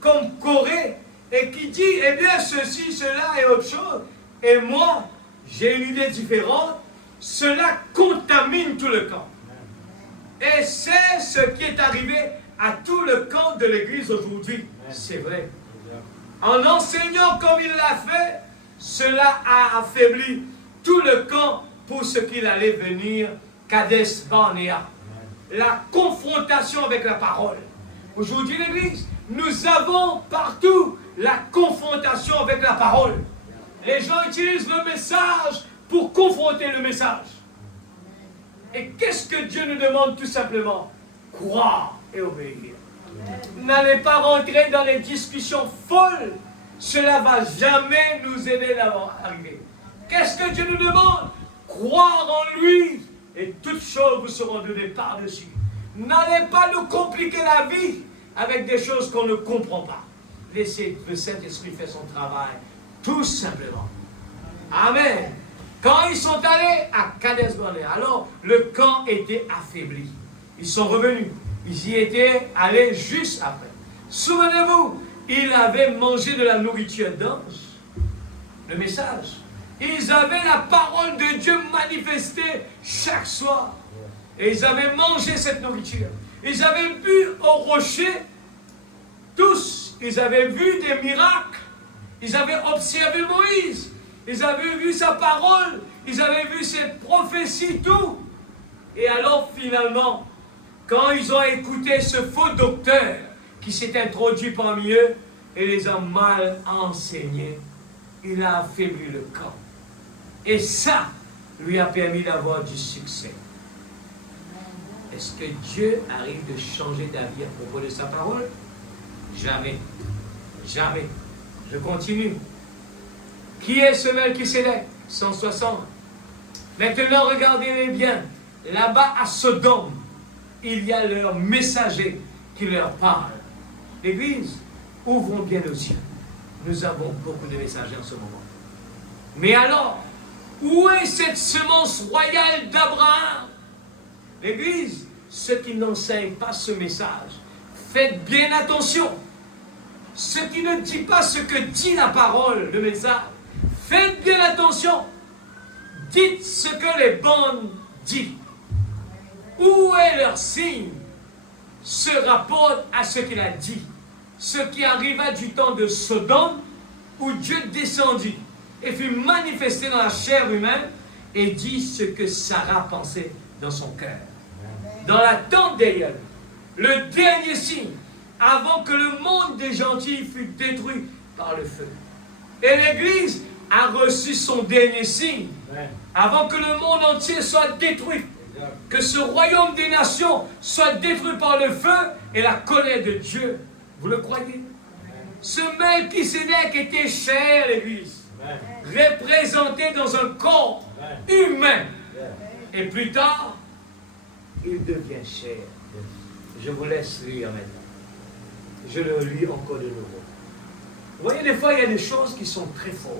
comme Corée, et qui dit, eh bien, ceci, cela et autre chose, et moi, j'ai une idée différente, cela contamine tout le camp. Et c'est ce qui est arrivé à tout le camp de l'Église aujourd'hui. C'est vrai. En enseignant comme il l'a fait, cela a affaibli tout le camp pour ce qu'il allait venir, Kadesh Barnea. La confrontation avec la parole. Aujourd'hui, l'Église, nous avons partout la confrontation avec la parole. Les gens utilisent le message pour confronter le message. Et qu'est-ce que Dieu nous demande tout simplement? Croire et obéir. N'allez pas rentrer dans les discussions folles. Cela ne va jamais nous aider à arriver. Qu'est-ce que Dieu nous demande? Croire en lui et toutes choses vous seront données par-dessus. N'allez pas nous compliquer la vie avec des choses qu'on ne comprend pas. Laissez le Saint-Esprit faire son travail, tout simplement. Amen. Quand ils sont allés à Kadesh Barnea, alors le camp était affaibli. Ils sont revenus. Ils y étaient allés juste après. Souvenez-vous, ils avaient mangé de la nourriture dense. Le message. Ils avaient la parole de Dieu manifestée chaque soir. Et ils avaient mangé cette nourriture. Ils avaient bu au rocher. Tous, ils avaient vu des miracles. Ils avaient observé Moïse. Ils avaient vu sa parole. Ils avaient vu ses prophéties, tout. Et alors, finalement, quand ils ont écouté ce faux docteur qui s'est introduit parmi eux et les a mal enseignés, il a affaibli le camp. Et ça lui a permis d'avoir du succès. Est-ce que Dieu arrive de changer d'avis à propos de sa parole? Jamais. Jamais. Je continue. Qui est ce Melchisédek? 160. Maintenant, regardez-les bien. Là-bas, à Sodome, il y a leur messager qui leur parle. L'Église, ouvrons bien nos yeux. Nous avons beaucoup de messagers en ce moment. Mais alors, où est cette semence royale d'Abraham? L'Église, ceux qui n'enseignent pas ce message, faites bien attention. Ceux qui ne disent pas ce que dit la parole, le message, faites bien attention. Dites ce que les bandes disent. Où est leur signe? Se rapporte à ce qu'il a dit. Ce qui arriva du temps de Sodome, où Dieu descendit et fut manifesté dans la chair humaine et dit ce que Sarah pensait dans son cœur. Dans la tente d'Éliel, le dernier signe, avant que le monde des gentils fût détruit par le feu. Et l'Église a reçu son dernier signe, avant que le monde entier soit détruit. Que ce royaume des nations soit détruit par le feu et la colère de Dieu. Vous le croyez? Ce Melchisédek était chair, l'Église, représenté dans un corps humain. Et plus tard, il devient chair. Je vous laisse lire maintenant. Je le lis encore de nouveau. Vous voyez, des fois, il y a des choses qui sont très fortes.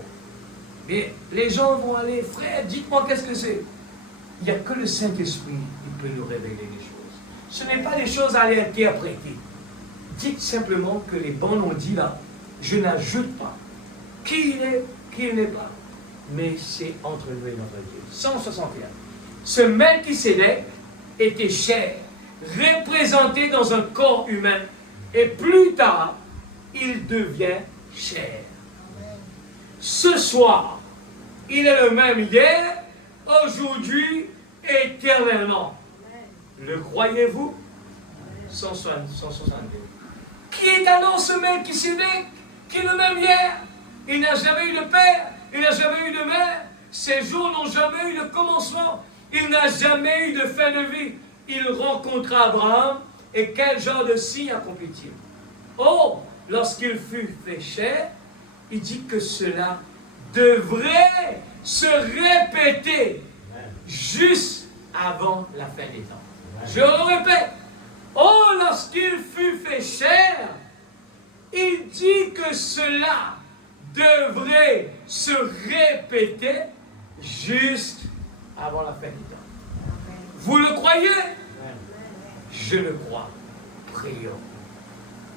Mais les gens vont aller, frère, dites-moi qu'est-ce que c'est. Il n'y a que le Saint-Esprit qui peut nous révéler les choses. Ce n'est pas des choses à aller interpréter. Dites simplement que les bons ont dit là, je n'ajoute pas qui il est, qui il n'est pas. Mais c'est entre nous et notre Dieu. 161. Ce Melchisédek était chair, représenté dans un corps humain, et plus tard, il devient chair. Ce soir, il est le même hier, aujourd'hui, éternellement. Le croyez-vous? 162. Qui est alors ce Melchisédek qui est le même hier? Il n'a jamais eu de père, il n'a jamais eu de mère, ses jours n'ont jamais eu de commencement, il n'a jamais eu de fin de vie. Il rencontra Abraham, et quel genre de signe accomplit-il? Oh, lorsqu'il fut fait chair, il dit que cela devrait se répéter juste avant la fin des temps. Je le répète. Oh, lorsqu'il fut fait chair, il dit que cela devrait se répéter juste avant la fin du temps. Vous le croyez? Je le crois. Prions.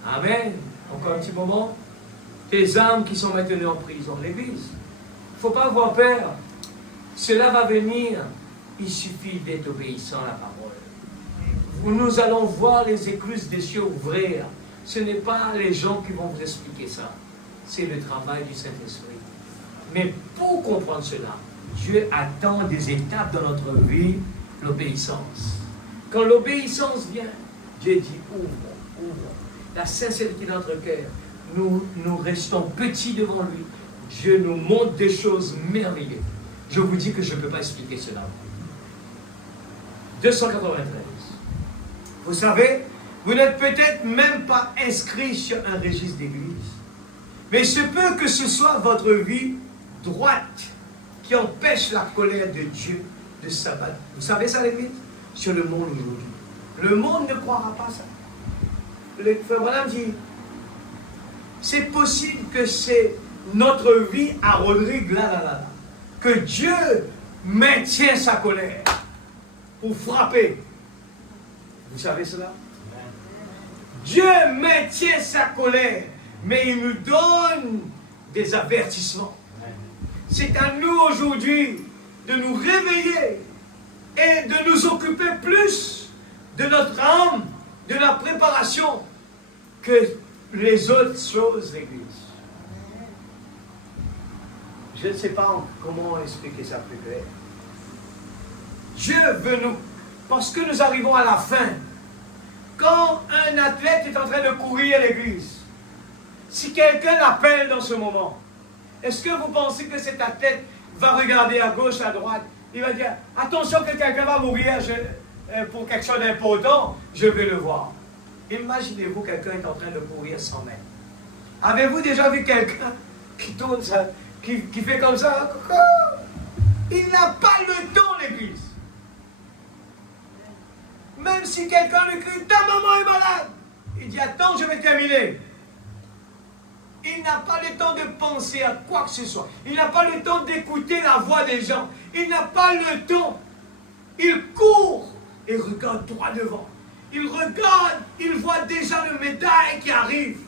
Amen. Encore un petit moment. Tes âmes qui sont maintenant en prison, l'Église. Il ne faut pas avoir peur. Cela va venir. Il suffit d'être obéissant à la parole. Nous allons voir les écluses des cieux ouvrir. Ce n'est pas les gens qui vont vous expliquer ça. C'est le travail du Saint-Esprit. Mais pour comprendre cela, Dieu attend des étapes dans notre vie, l'obéissance. Quand l'obéissance vient, Dieu dit ouvre, ouvre. La sincérité de notre cœur. Nous restons petits devant lui. Dieu nous montre des choses merveilleuses. Je vous dis que je ne peux pas expliquer cela. 293. Vous savez, vous n'êtes peut-être même pas inscrit sur un registre d'église. Mais il se peut que ce soit votre vie droite qui empêche la colère de Dieu de s'abattre. Vous savez ça, l'église? Sur le monde aujourd'hui. Le monde ne croira pas ça. Le frère Branham dit, c'est possible que c'est notre vie à Rodrigue, là, que Dieu maintient sa colère pour frapper. Vous savez cela? Dieu maintient sa colère, mais il nous donne des avertissements. C'est à nous aujourd'hui de nous réveiller et de nous occuper plus de notre âme, de la préparation, que les autres choses, l'Église. Je ne sais pas comment expliquer ça plus clair. Dieu veut nous... Parce que nous arrivons à la fin. Quand un athlète est en train de courir à l'église, si quelqu'un l'appelle dans ce moment, est-ce que vous pensez que cet athlète va regarder à gauche, à droite, il va dire, attention que quelqu'un va mourir pour quelque chose d'important, je vais le voir. Imaginez-vous, quelqu'un est en train de courir 100 mètres. Avez-vous déjà vu quelqu'un qui tourne ça, qui fait comme ça? Il n'a pas le temps, l'église. Même si quelqu'un lui crie, ta maman est malade, il dit, attends, je vais terminer. Il n'a pas le temps de penser à quoi que ce soit. Il n'a pas le temps d'écouter la voix des gens. Il n'a pas le temps. Il court et regarde droit devant. Il regarde, il voit déjà le médaille qui arrive.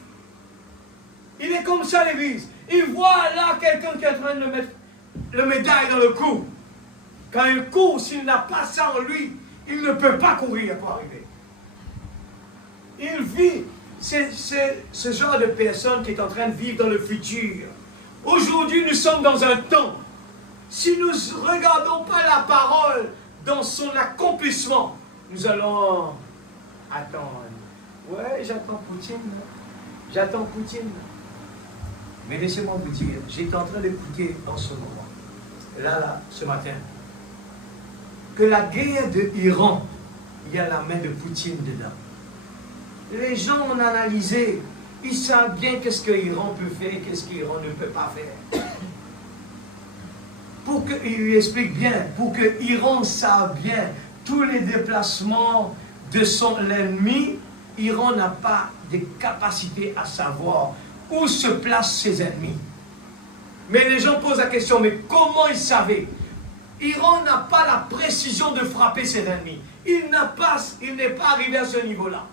Il est comme ça, l'église. Il voit là quelqu'un qui est en train de mettre le médaille dans le cou. Quand il court, s'il n'a pas ça en lui, il ne peut pas courir pour arriver. Il vit, c'est ce genre de personne qui est en train de vivre dans le futur. Aujourd'hui, nous sommes dans un temps. Si nous ne regardons pas la parole dans son accomplissement, nous allons attendre. Ouais, j'attends Poutine. J'attends Poutine. Mais laissez-moi vous dire, j'étais en train d'écouter en ce moment, là, ce matin, que la guerre de l'Iran, il y a la main de Poutine dedans. Les gens ont analysé, ils savent bien qu'est-ce que l'Iran peut faire et qu'est-ce que l'Iran ne peut pas faire. Pour qu'il lui explique bien, pour que l'Iran sache bien tous les déplacements de son ennemi, l'Iran n'a pas de capacité à savoir où se placent ses ennemis. Mais les gens posent la question, mais comment ils savaient? L'Iran n'a pas la précision de frapper ses ennemis. Il n'est pas arrivé à ce niveau-là.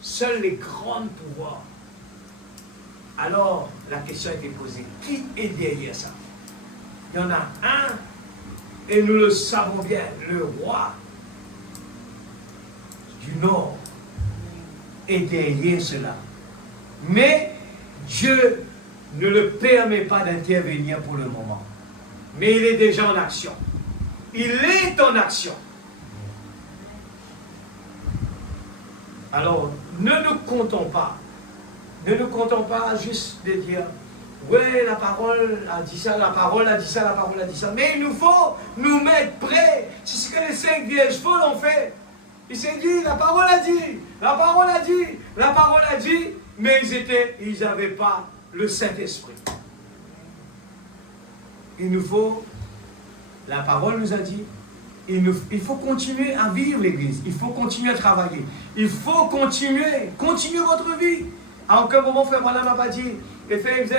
Seuls les grands pouvoirs. Alors, la question a été posée. Qui est derrière ça? Il y en a un, et nous le savons bien, le roi du Nord est derrière cela. Mais Dieu ne le permet pas d'intervenir pour le moment. Mais il est déjà en action. Il est en action. Alors, ne nous comptons pas. Ne nous comptons pas juste de dire, ouais, la parole a dit ça, la parole a dit ça, la parole a dit ça. Mais il nous faut nous mettre prêts. C'est ce que les 5 vierges folles ont fait. Ils s'est dit, la parole a dit, la parole a dit, la parole a dit, mais ils n'avaient pas le Saint-Esprit. Il nous faut, la parole nous a dit, il faut continuer à vivre l'Église, il faut continuer à travailler, il faut continuer votre vie À aucun moment, frère Branham n'a pas dit, il disait,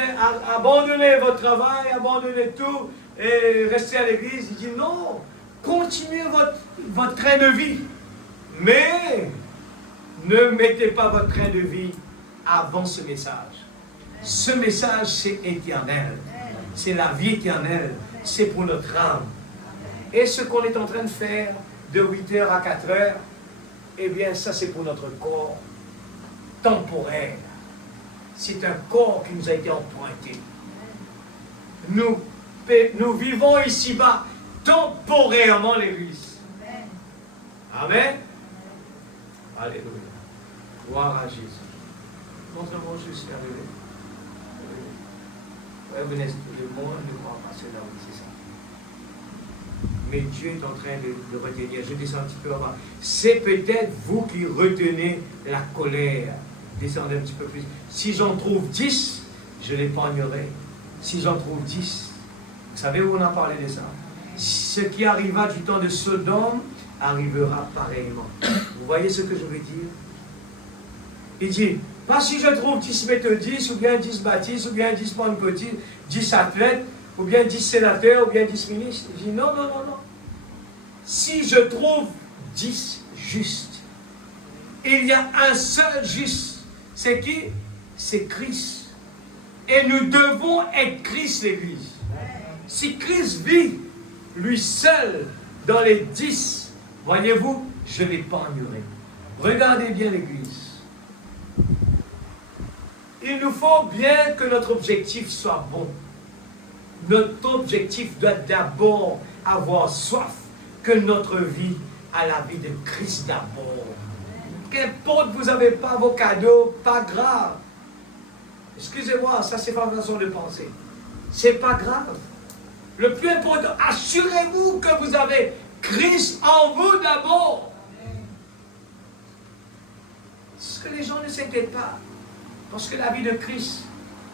abandonnez votre travail, abandonnez tout, et restez à l'église. Il dit, non, continuez votre train de vie. Mais, ne mettez pas votre train de vie avant ce message. Ce message, c'est éternel. C'est la vie éternelle. C'est pour notre âme. Et ce qu'on est en train de faire de 8h à 4h, eh bien, ça, c'est pour notre corps temporaire. C'est un corps qui nous a été emprunté. Nous vivons ici-bas temporairement l'Église. Amen. Alléluia. Gloire à Jésus. Montre-moi juste arrivé. Le monde ne croit pas cela, oui, c'est ça. Mais Dieu est en train de retenir. Je descends un petit peu avant. C'est peut-être vous qui retenez la colère. Descendez un petit peu plus. Si j'en trouve 10, je l'épargnerai. Si j'en trouve 10, vous savez où on a parlé de ça? Ce qui arriva du temps de Sodome arrivera pareillement. Vous voyez ce que je veux dire? Il dit, pas si je trouve 10 méthodistes, ou bien 10 baptistes, ou bien 10 pentecôtistes, 10 athlètes, ou bien 10 sénateurs, ou bien 10 ministres. Il dit, non. Si je trouve 10 justes, il y a un seul juste. C'est qui? C'est Christ. Et nous devons être Christ, l'Église. Si Christ vit, lui seul, dans les 10, voyez-vous, je l'épargnerai. Regardez bien l'Église. Il nous faut bien que notre objectif soit bon. Notre objectif doit d'abord avoir soif que notre vie à la vie de Christ d'abord. Qu'importe vous n'avez pas vos cadeaux, pas grave. Excusez-moi, ça c'est pas ma façon de penser. C'est pas grave. Le plus important, assurez-vous que vous avez Christ en vous d'abord. Ce que les gens ne s'inquiètent pas. Parce que la vie de Christ,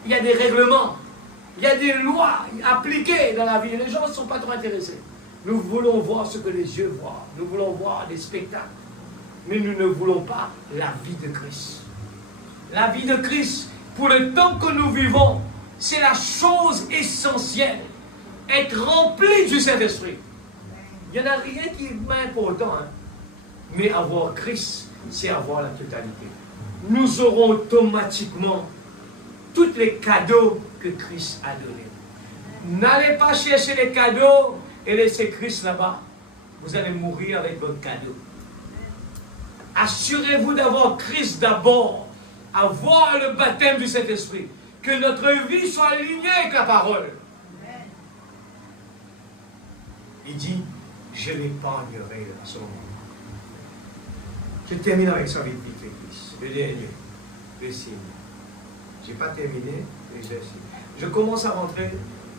il y a des règlements, il y a des lois appliquées dans la vie. Les gens ne sont pas trop intéressés. Nous voulons voir ce que les yeux voient. Nous voulons voir des spectacles. Mais nous ne voulons pas la vie de Christ. La vie de Christ, pour le temps que nous vivons, c'est la chose essentielle. Être rempli du Saint-Esprit. Il n'y en a rien qui est moins important. Mais avoir Christ, c'est avoir la totalité. Nous aurons automatiquement tous les cadeaux que Christ a donnés. N'allez pas chercher les cadeaux et laisser Christ là-bas. Vous allez mourir avec votre cadeau. Assurez-vous d'avoir Christ d'abord, avoir le baptême du Saint-Esprit, que notre vie soit alignée avec la parole. Il dit, je l'épargnerai à ce moment. Je termine avec ça vite, le dernier, le signe. Je n'ai pas terminé, mais je commence à rentrer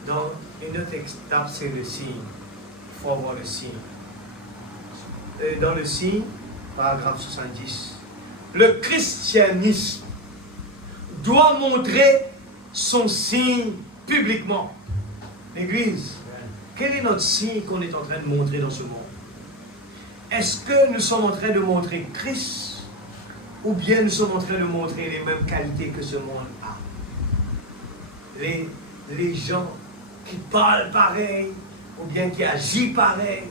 dans une autre étape, c'est le signe. Il faut avoir le signe. Dans le signe, paragraphe 70, le christianisme doit montrer son signe publiquement. L'Église, quel est notre signe qu'on est en train de montrer dans ce monde? Est-ce que nous sommes en train de montrer Christ? Ou bien nous sommes en train de montrer les mêmes qualités que ce monde a? Les gens qui parlent pareil, ou bien qui agissent pareil.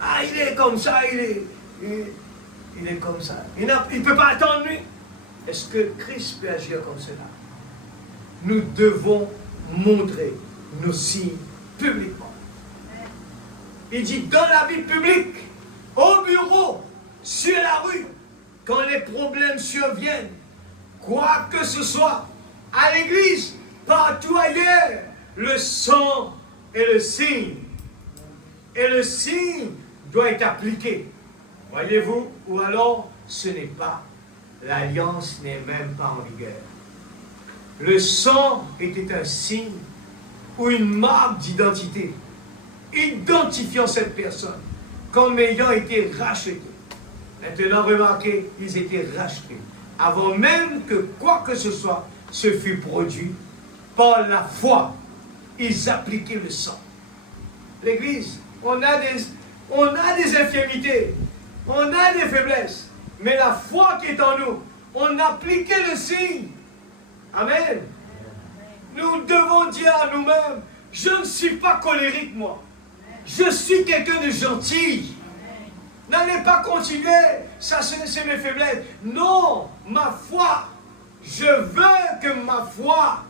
Ah, il est comme ça, il est comme ça. Il ne peut pas attendre lui. Est-ce que Christ peut agir comme cela? Nous devons montrer nos signes publiquement. Il dit dans la vie publique, au bureau, sur la rue, quand les problèmes surviennent, quoi que ce soit, à l'église, partout ailleurs, le sang est le signe. Et le signe doit être appliqué. Voyez-vous? Ou alors, ce n'est pas. L'alliance n'est même pas en vigueur. Le sang était un signe ou une marque d'identité, identifiant cette personne comme ayant été rachetée. Maintenant, remarquez, ils étaient rachetés. Avant même que quoi que ce soit se fût produit, par la foi, ils appliquaient le sang. L'Église, on a des infirmités, on a des faiblesses, mais la foi qui est en nous on appliquait le signe. Amen. Nous devons dire à nous-mêmes, je ne suis pas colérique, moi. Je suis quelqu'un de gentil. N'allez pas continuer, ça c'est mes faiblesses. Non, ma foi, je veux que ma foi,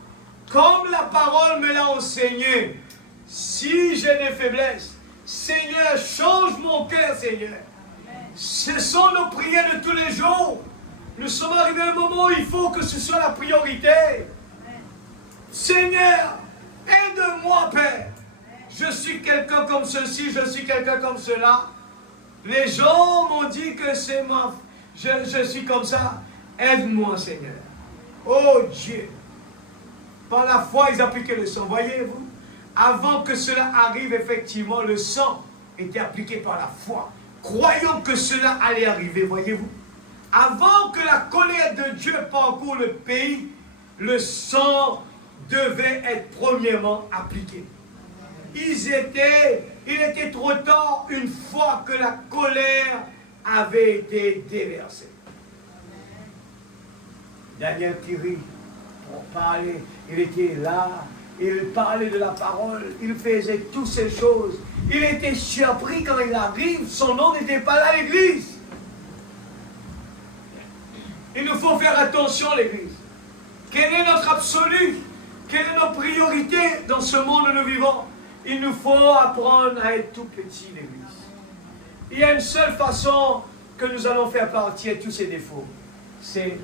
comme la parole me l'a enseigné, si j'ai des faiblesses, Seigneur, change mon cœur, Seigneur. Ce sont nos prières de tous les jours. Nous sommes arrivés à un moment où il faut que ce soit la priorité. Seigneur, aide-moi, Père. Je suis quelqu'un comme ceci, je suis quelqu'un comme cela. Les gens m'ont dit que c'est je suis comme ça. Aide-moi, Seigneur. Oh Dieu. Par la foi, ils appliquaient le sang. Voyez-vous, avant que cela arrive, effectivement, le sang était appliqué par la foi. Croyons que cela allait arriver, voyez-vous. Avant que la colère de Dieu parcourt le pays, le sang devait être premièrement appliqué. Il était trop tard une fois que la colère avait été déversée. Daniel qui rit pour parler, il était là, il parlait de la parole, il faisait toutes ces choses. Il était surpris quand il arrive, son nom n'était pas là à l'église. Il nous faut faire attention à l'église. Quel est notre absolu? Quelle est notre priorité dans ce monde où nous vivons? Il nous faut apprendre à être tout petit, l'église. Il y a une seule façon que nous allons faire partir tous ces défauts. C'est,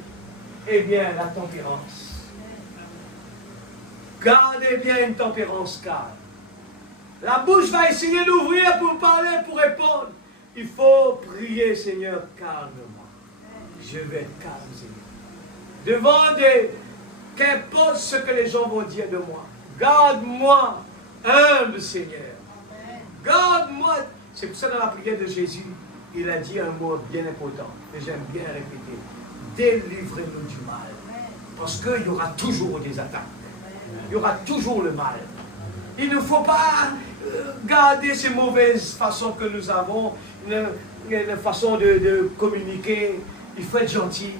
eh bien, la tempérance. Gardez bien une tempérance calme. La bouche va essayer d'ouvrir pour parler, pour répondre. Il faut prier, Seigneur, calme-moi. Je vais être calme, Seigneur. Devant qu'importe ce que les gens vont dire de moi. Garde-moi humble, Seigneur. Garde-moi. C'est pour ça dans la prière de Jésus, il a dit un mot bien important, que j'aime bien répéter. Délivrez-nous du mal. Parce qu'il y aura toujours des attaques. Il y aura toujours le mal. Il ne faut pas garder ces mauvaises façons que nous avons, une façon de communiquer. Il faut être gentil.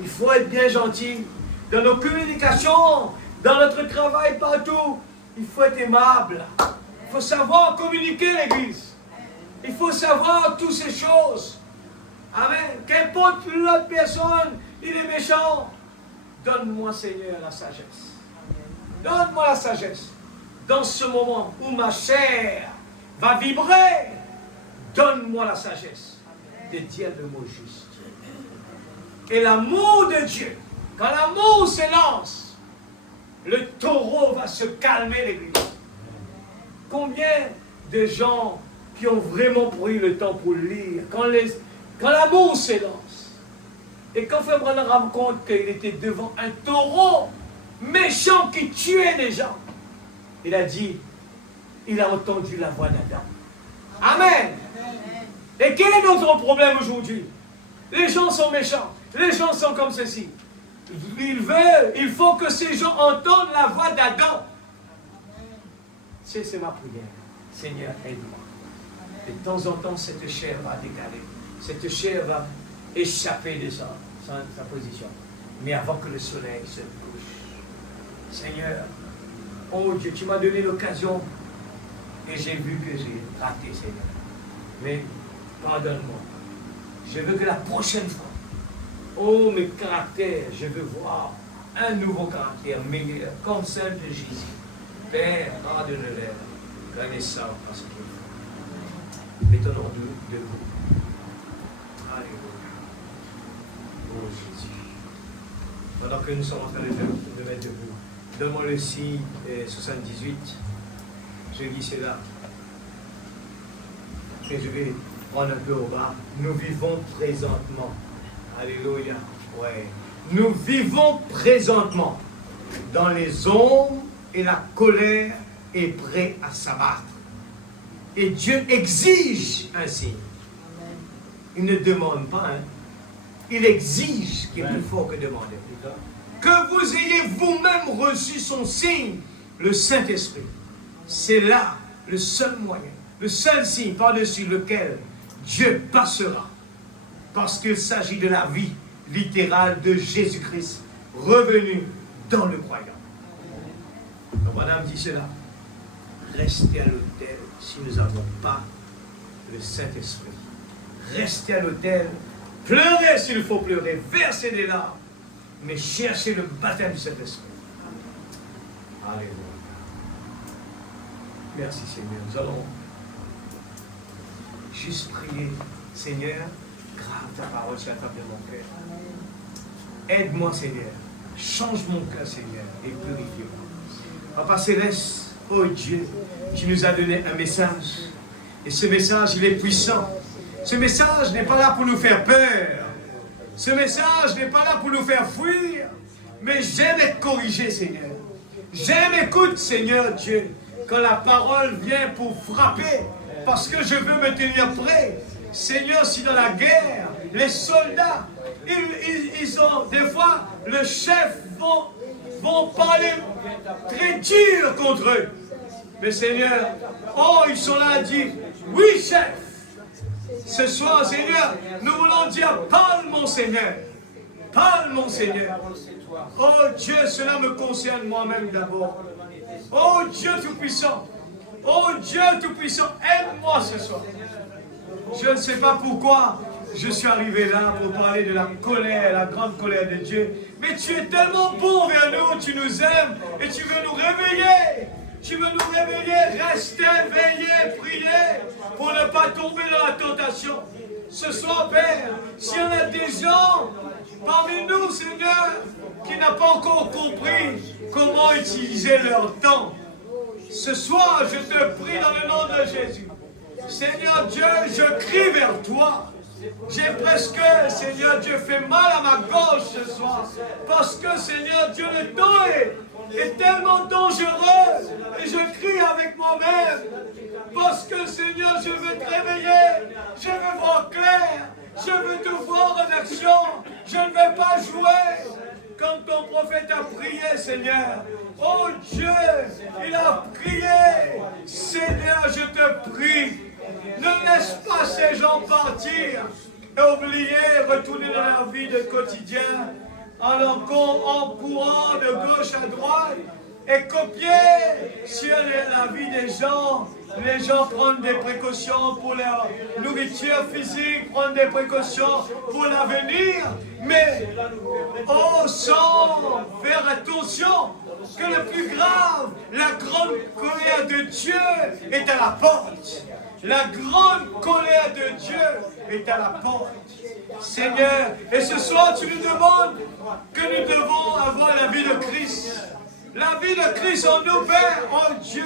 Il faut être bien gentil. Dans nos communications, dans notre travail, partout, il faut être aimable. Il faut savoir communiquer, l'Église. Il faut savoir toutes ces choses. Amen. Qu'importe l'autre personne, il est méchant. Donne-moi, Seigneur, la sagesse. Donne-moi la sagesse. Dans ce moment où ma chair va vibrer, donne-moi la sagesse de dire le mot juste. Et l'amour de Dieu, quand l'amour s'élance, le taureau va se calmer, l'Église. Combien de gens qui ont vraiment pris le temps pour lire, quand l'amour s'élance, et quand Frère Branham rend compte qu'il était devant un taureau méchant qui tuait des gens, il a dit, il a entendu la voix d'Adam. Amen. Et quel est notre problème aujourd'hui? Les gens sont méchants. Les gens sont comme ceci. Il faut que ces gens entendent la voix d'Adam. C'est ma prière. Seigneur, aide-moi. De temps en temps, cette chair va décaler. Cette chair va échapper de sa position. Mais avant que le soleil se couche. Seigneur, oh Dieu, tu m'as donné l'occasion et j'ai vu que j'ai raté, Seigneur. Mais pardonne-moi. Je veux que la prochaine fois, oh mes caractères, je veux voir un nouveau caractère meilleur, comme celle de Jésus. Père, pardonne-leur, connaissant parce qu'il faut. Mettons-nous debout. Alléluia. Oh Jésus. Pendant que nous sommes en train de mettre debout, donne-moi le signe 78. Je lis cela. Et je vais prendre un peu au bas. Nous vivons présentement. Alléluia. Ouais. Nous vivons présentement dans les ombres et la colère est prêt à s'abattre. Et Dieu exige un signe. Il ne demande pas, hein. Il exige qui est plus fort que demander. Que vous ayez vous-même reçu son signe, le Saint-Esprit. C'est là le seul moyen, le seul signe par-dessus lequel Dieu passera. Parce qu'il s'agit de la vie littérale de Jésus-Christ revenu dans le croyant. Donc, madame dit cela. Restez à l'autel si nous n'avons pas le Saint-Esprit. Restez à l'autel. Pleurez s'il faut pleurer. Versez des larmes. Mais cherchez le baptême du Saint-Esprit. Alléluia. Merci Seigneur. Nous allons juste prier. Seigneur, grave ta parole sur la table de mon cœur. Aide-moi Seigneur. Change mon cœur Seigneur et purifie-moi. Papa Céleste, oh Dieu, tu nous as donné un message. Et ce message, il est puissant. Ce message n'est pas là pour nous faire peur. Ce message n'est pas là pour nous faire fuir. Mais j'aime être corrigé Seigneur. J'aime écouter Seigneur Dieu. Quand la parole vient pour frapper. Parce que je veux me tenir prêt. Seigneur, si dans la guerre, les soldats, ils ont, des fois, le chef vont parler très dur contre eux. Mais Seigneur, oh, ils sont là à dire, oui, chef. Ce soir, Seigneur, nous voulons dire, parle mon Seigneur. Parle mon Seigneur. Oh Dieu, cela me concerne moi-même d'abord. Oh Dieu Tout-Puissant. Oh Dieu Tout-Puissant, aide-moi ce soir. Je ne sais pas pourquoi je suis arrivé là pour parler de la colère, la grande colère de Dieu. Mais tu es tellement bon vers nous, tu nous aimes et tu veux nous réveiller. Tu veux nous réveiller, rester, veiller, prier pour ne pas tomber dans la tentation. Ce soir, Père, s'il y en a des gens parmi nous, Seigneur, qui n'ont pas encore compris comment utiliser leur temps, ce soir, je te prie dans le nom de Jésus. Seigneur Dieu, je crie vers toi. J'ai presque, Seigneur Dieu, fait mal à ma gorge ce soir. Parce que, Seigneur Dieu, le temps est tellement dangereux. Et je crie avec moi-même. Parce que, Seigneur, je veux te réveiller. Je veux voir clair. Je veux te voir en action. Je ne vais pas jouer. Quand ton prophète a prié, Seigneur, oh Dieu, il a prié. Seigneur, je te prie, ne laisse pas ces gens partir et oublier, retourner dans leur vie de quotidien en courant de gauche à droite et copier sur la vie des gens. Les gens prennent des précautions pour leur nourriture physique, prennent des précautions pour l'avenir, mais sans faire attention que le plus grave, la grande colère de Dieu est à la porte. La grande colère de Dieu est à la porte. Seigneur, et ce soir tu nous demandes que nous devons avoir la vie de Christ. La vie de Christ en nous, Père, oh Dieu,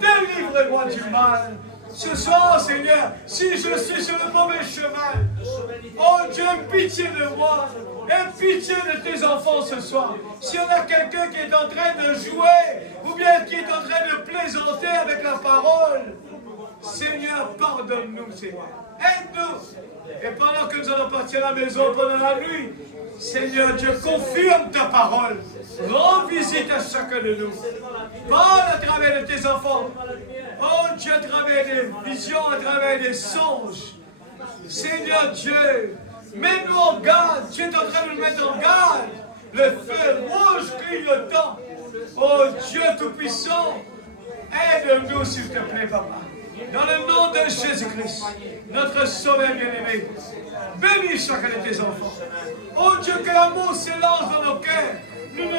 délivre-moi du mal. Ce soir, Seigneur, si je suis sur le mauvais chemin, oh Dieu, pitié de moi, et pitié de tes enfants ce soir. S'il y en a quelqu'un qui est en train de jouer, ou bien qui est en train de plaisanter avec la parole, Seigneur, pardonne-nous, Seigneur. Aide-nous. Et pendant que nous allons partir à la maison pendant la nuit, Seigneur Dieu, confirme ta parole. Rends visite à chacun de nous. Parle à travers de tes enfants. Oh Dieu, à travers des visions, à travers des songes. Seigneur Dieu, mets-nous en garde. Tu es en train de nous mettre en garde. Le feu rouge clignotant. Oh Dieu Tout-Puissant, aide-nous s'il te plaît, Papa. Dans le nom de Jésus-Christ, notre Sauveur bien-aimé, bénis chacun de tes enfants. Oh Dieu, que l'amour s'élance dans nos cœurs. Nous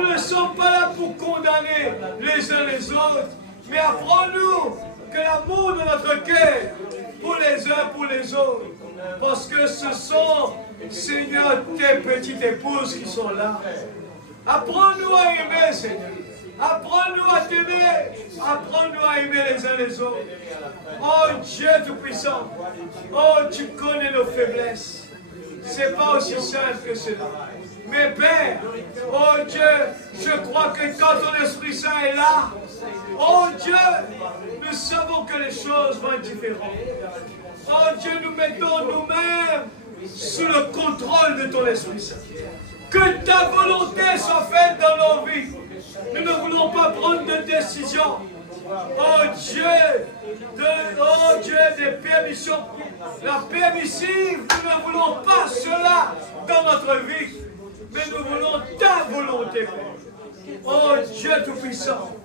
ne sommes pas là pour condamner les uns les autres, mais apprends-nous que l'amour de notre cœur pour les uns, pour les autres, parce que ce sont, Seigneur, tes petites épouses qui sont là. Apprends-nous à aimer, Seigneur. Apprends-nous à t'aimer. Apprends-nous à aimer les uns les autres. Oh Dieu Tout-Puissant. Oh, tu connais nos faiblesses. C'est pas aussi simple que cela. Mais Père, oh Dieu, je crois que quand ton Esprit Saint est là, oh Dieu, nous savons que les choses vont être différentes. Oh Dieu, nous mettons nous-mêmes sous le contrôle de ton Esprit Saint. Que ta volonté soit faite dans nos vies. Nous ne voulons pas prendre de décision Oh Dieu des permissions. La permissive, nous ne voulons pas cela dans notre vie, mais nous voulons ta volonté, Père. Oh Dieu Tout-Puissant,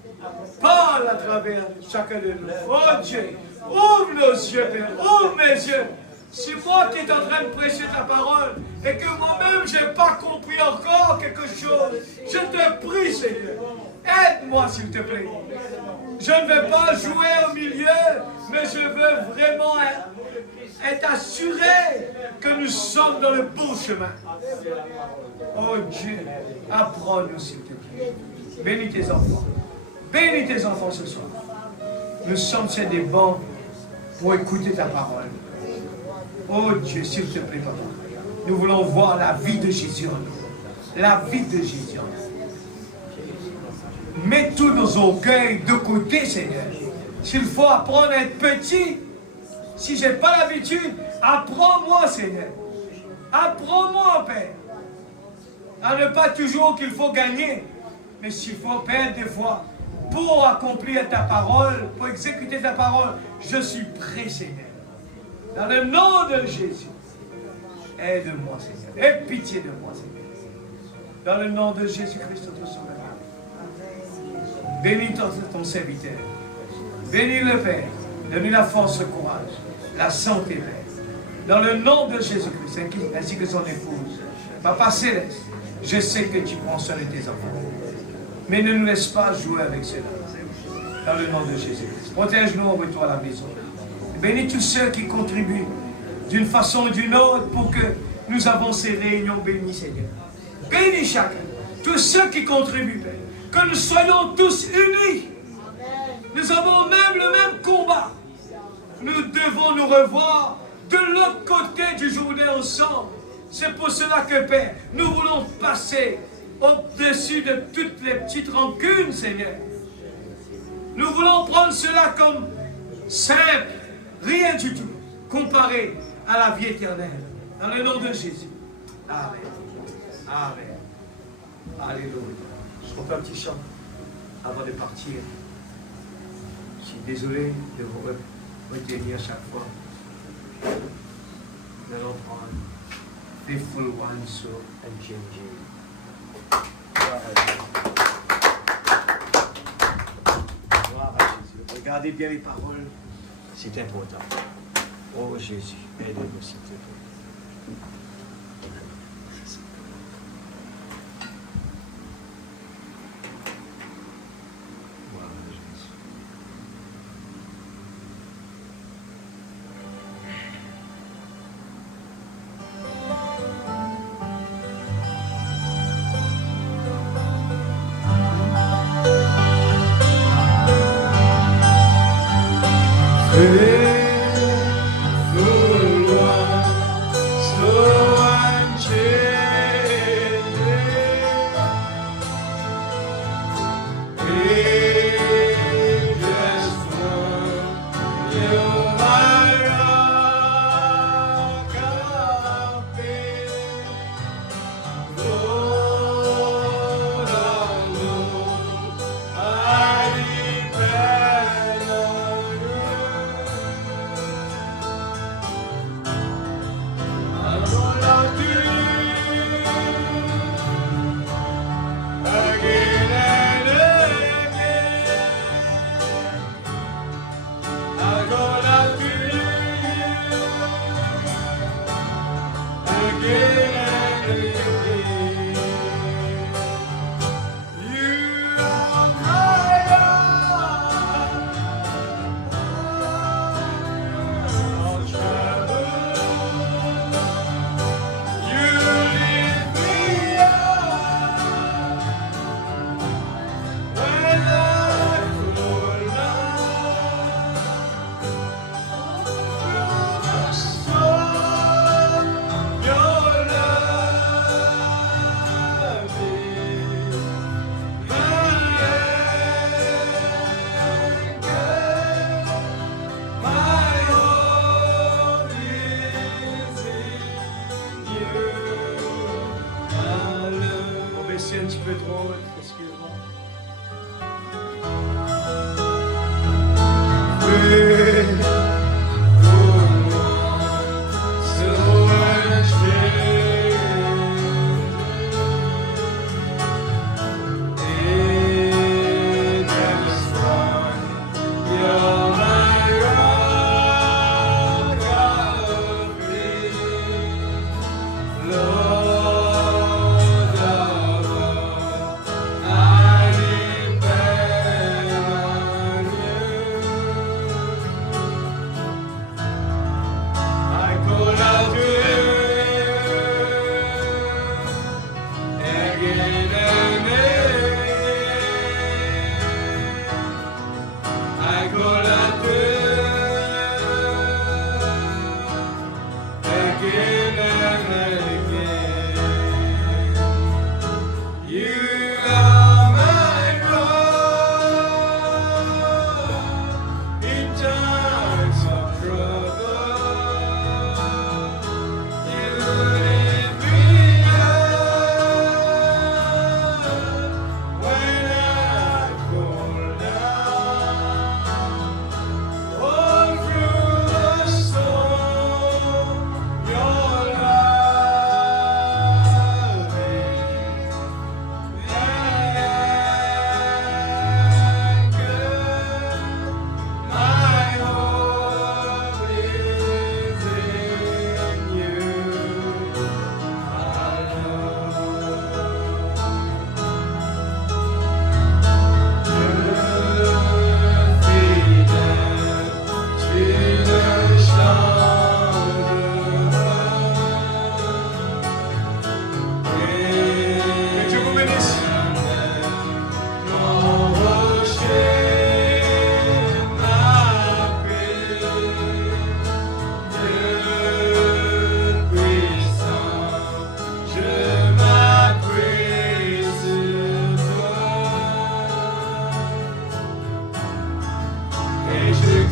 parle à travers chacun de nous. Oh Dieu, ouvre nos yeux, Père, ouvre mes yeux. C'est moi qui est en train de prêcher ta parole et que moi-même je n'ai pas compris encore quelque chose. Je te prie, Seigneur, aide-moi s'il te plaît. Je ne veux pas jouer au milieu, mais je veux vraiment être assuré que nous sommes dans le bon chemin. Oh Dieu, apprends-nous s'il te plaît. Bénis tes enfants. Bénis tes enfants ce soir. Nous sommes sur des bancs pour écouter ta parole. Oh Dieu, s'il te plaît, papa. Nous voulons voir la vie de Jésus en nous. La vie de Jésus en nous. Mets tous nos orgueils de côté, Seigneur. S'il faut apprendre à être petit, si je n'ai pas l'habitude, apprends-moi, Seigneur. Apprends-moi, Père. À ne pas toujours qu'il faut gagner, mais s'il faut perdre des fois pour accomplir ta parole, pour exécuter ta parole, je suis prêt, Seigneur. Dans le nom de Jésus, aide-moi, Seigneur. Aie pitié de moi, Seigneur. Dans le nom de Jésus-Christ, notre Sauveur. Bénis ton serviteur. Bénis le Père. Donne-lui la force, le courage, la santé, Père. Dans le nom de Jésus-Christ, ainsi que son épouse. Papa Céleste, je sais que tu prends soin de tes enfants. Mais ne nous laisse pas jouer avec cela. Dans le nom de Jésus-Christ. Protège-nous, envoie-toi à la maison. Bénis tous ceux qui contribuent d'une façon ou d'une autre pour que nous avons ces réunions bénies, Seigneur. Bénis chacun. Tous ceux qui contribuent, Père. Que nous soyons tous unis. Nous avons même le même combat. Nous devons nous revoir de l'autre côté du Jourdain ensemble. C'est pour cela que, Père, nous voulons passer au-dessus de toutes les petites rancunes, Seigneur. Nous voulons prendre cela comme simple, rien du tout, comparé à la vie éternelle. Dans le nom de Jésus. Amen. Amen. Alléluia. Je refais un petit chant avant de partir. Je suis désolé de vous retenir chaque fois. Nous allons prendre Faithful One Soul and Change. Gloire à Jésus. Regardez bien les paroles, c'est important. Oh Jésus, aide-nous s'il te plaît.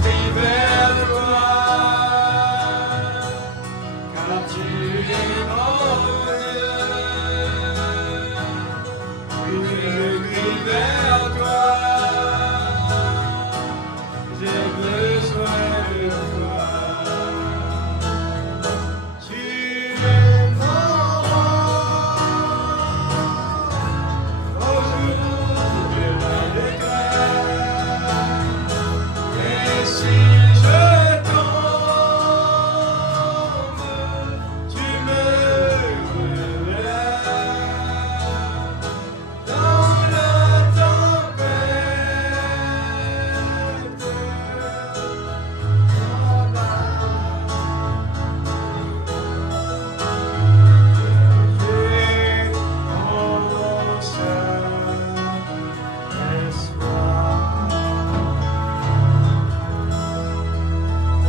River.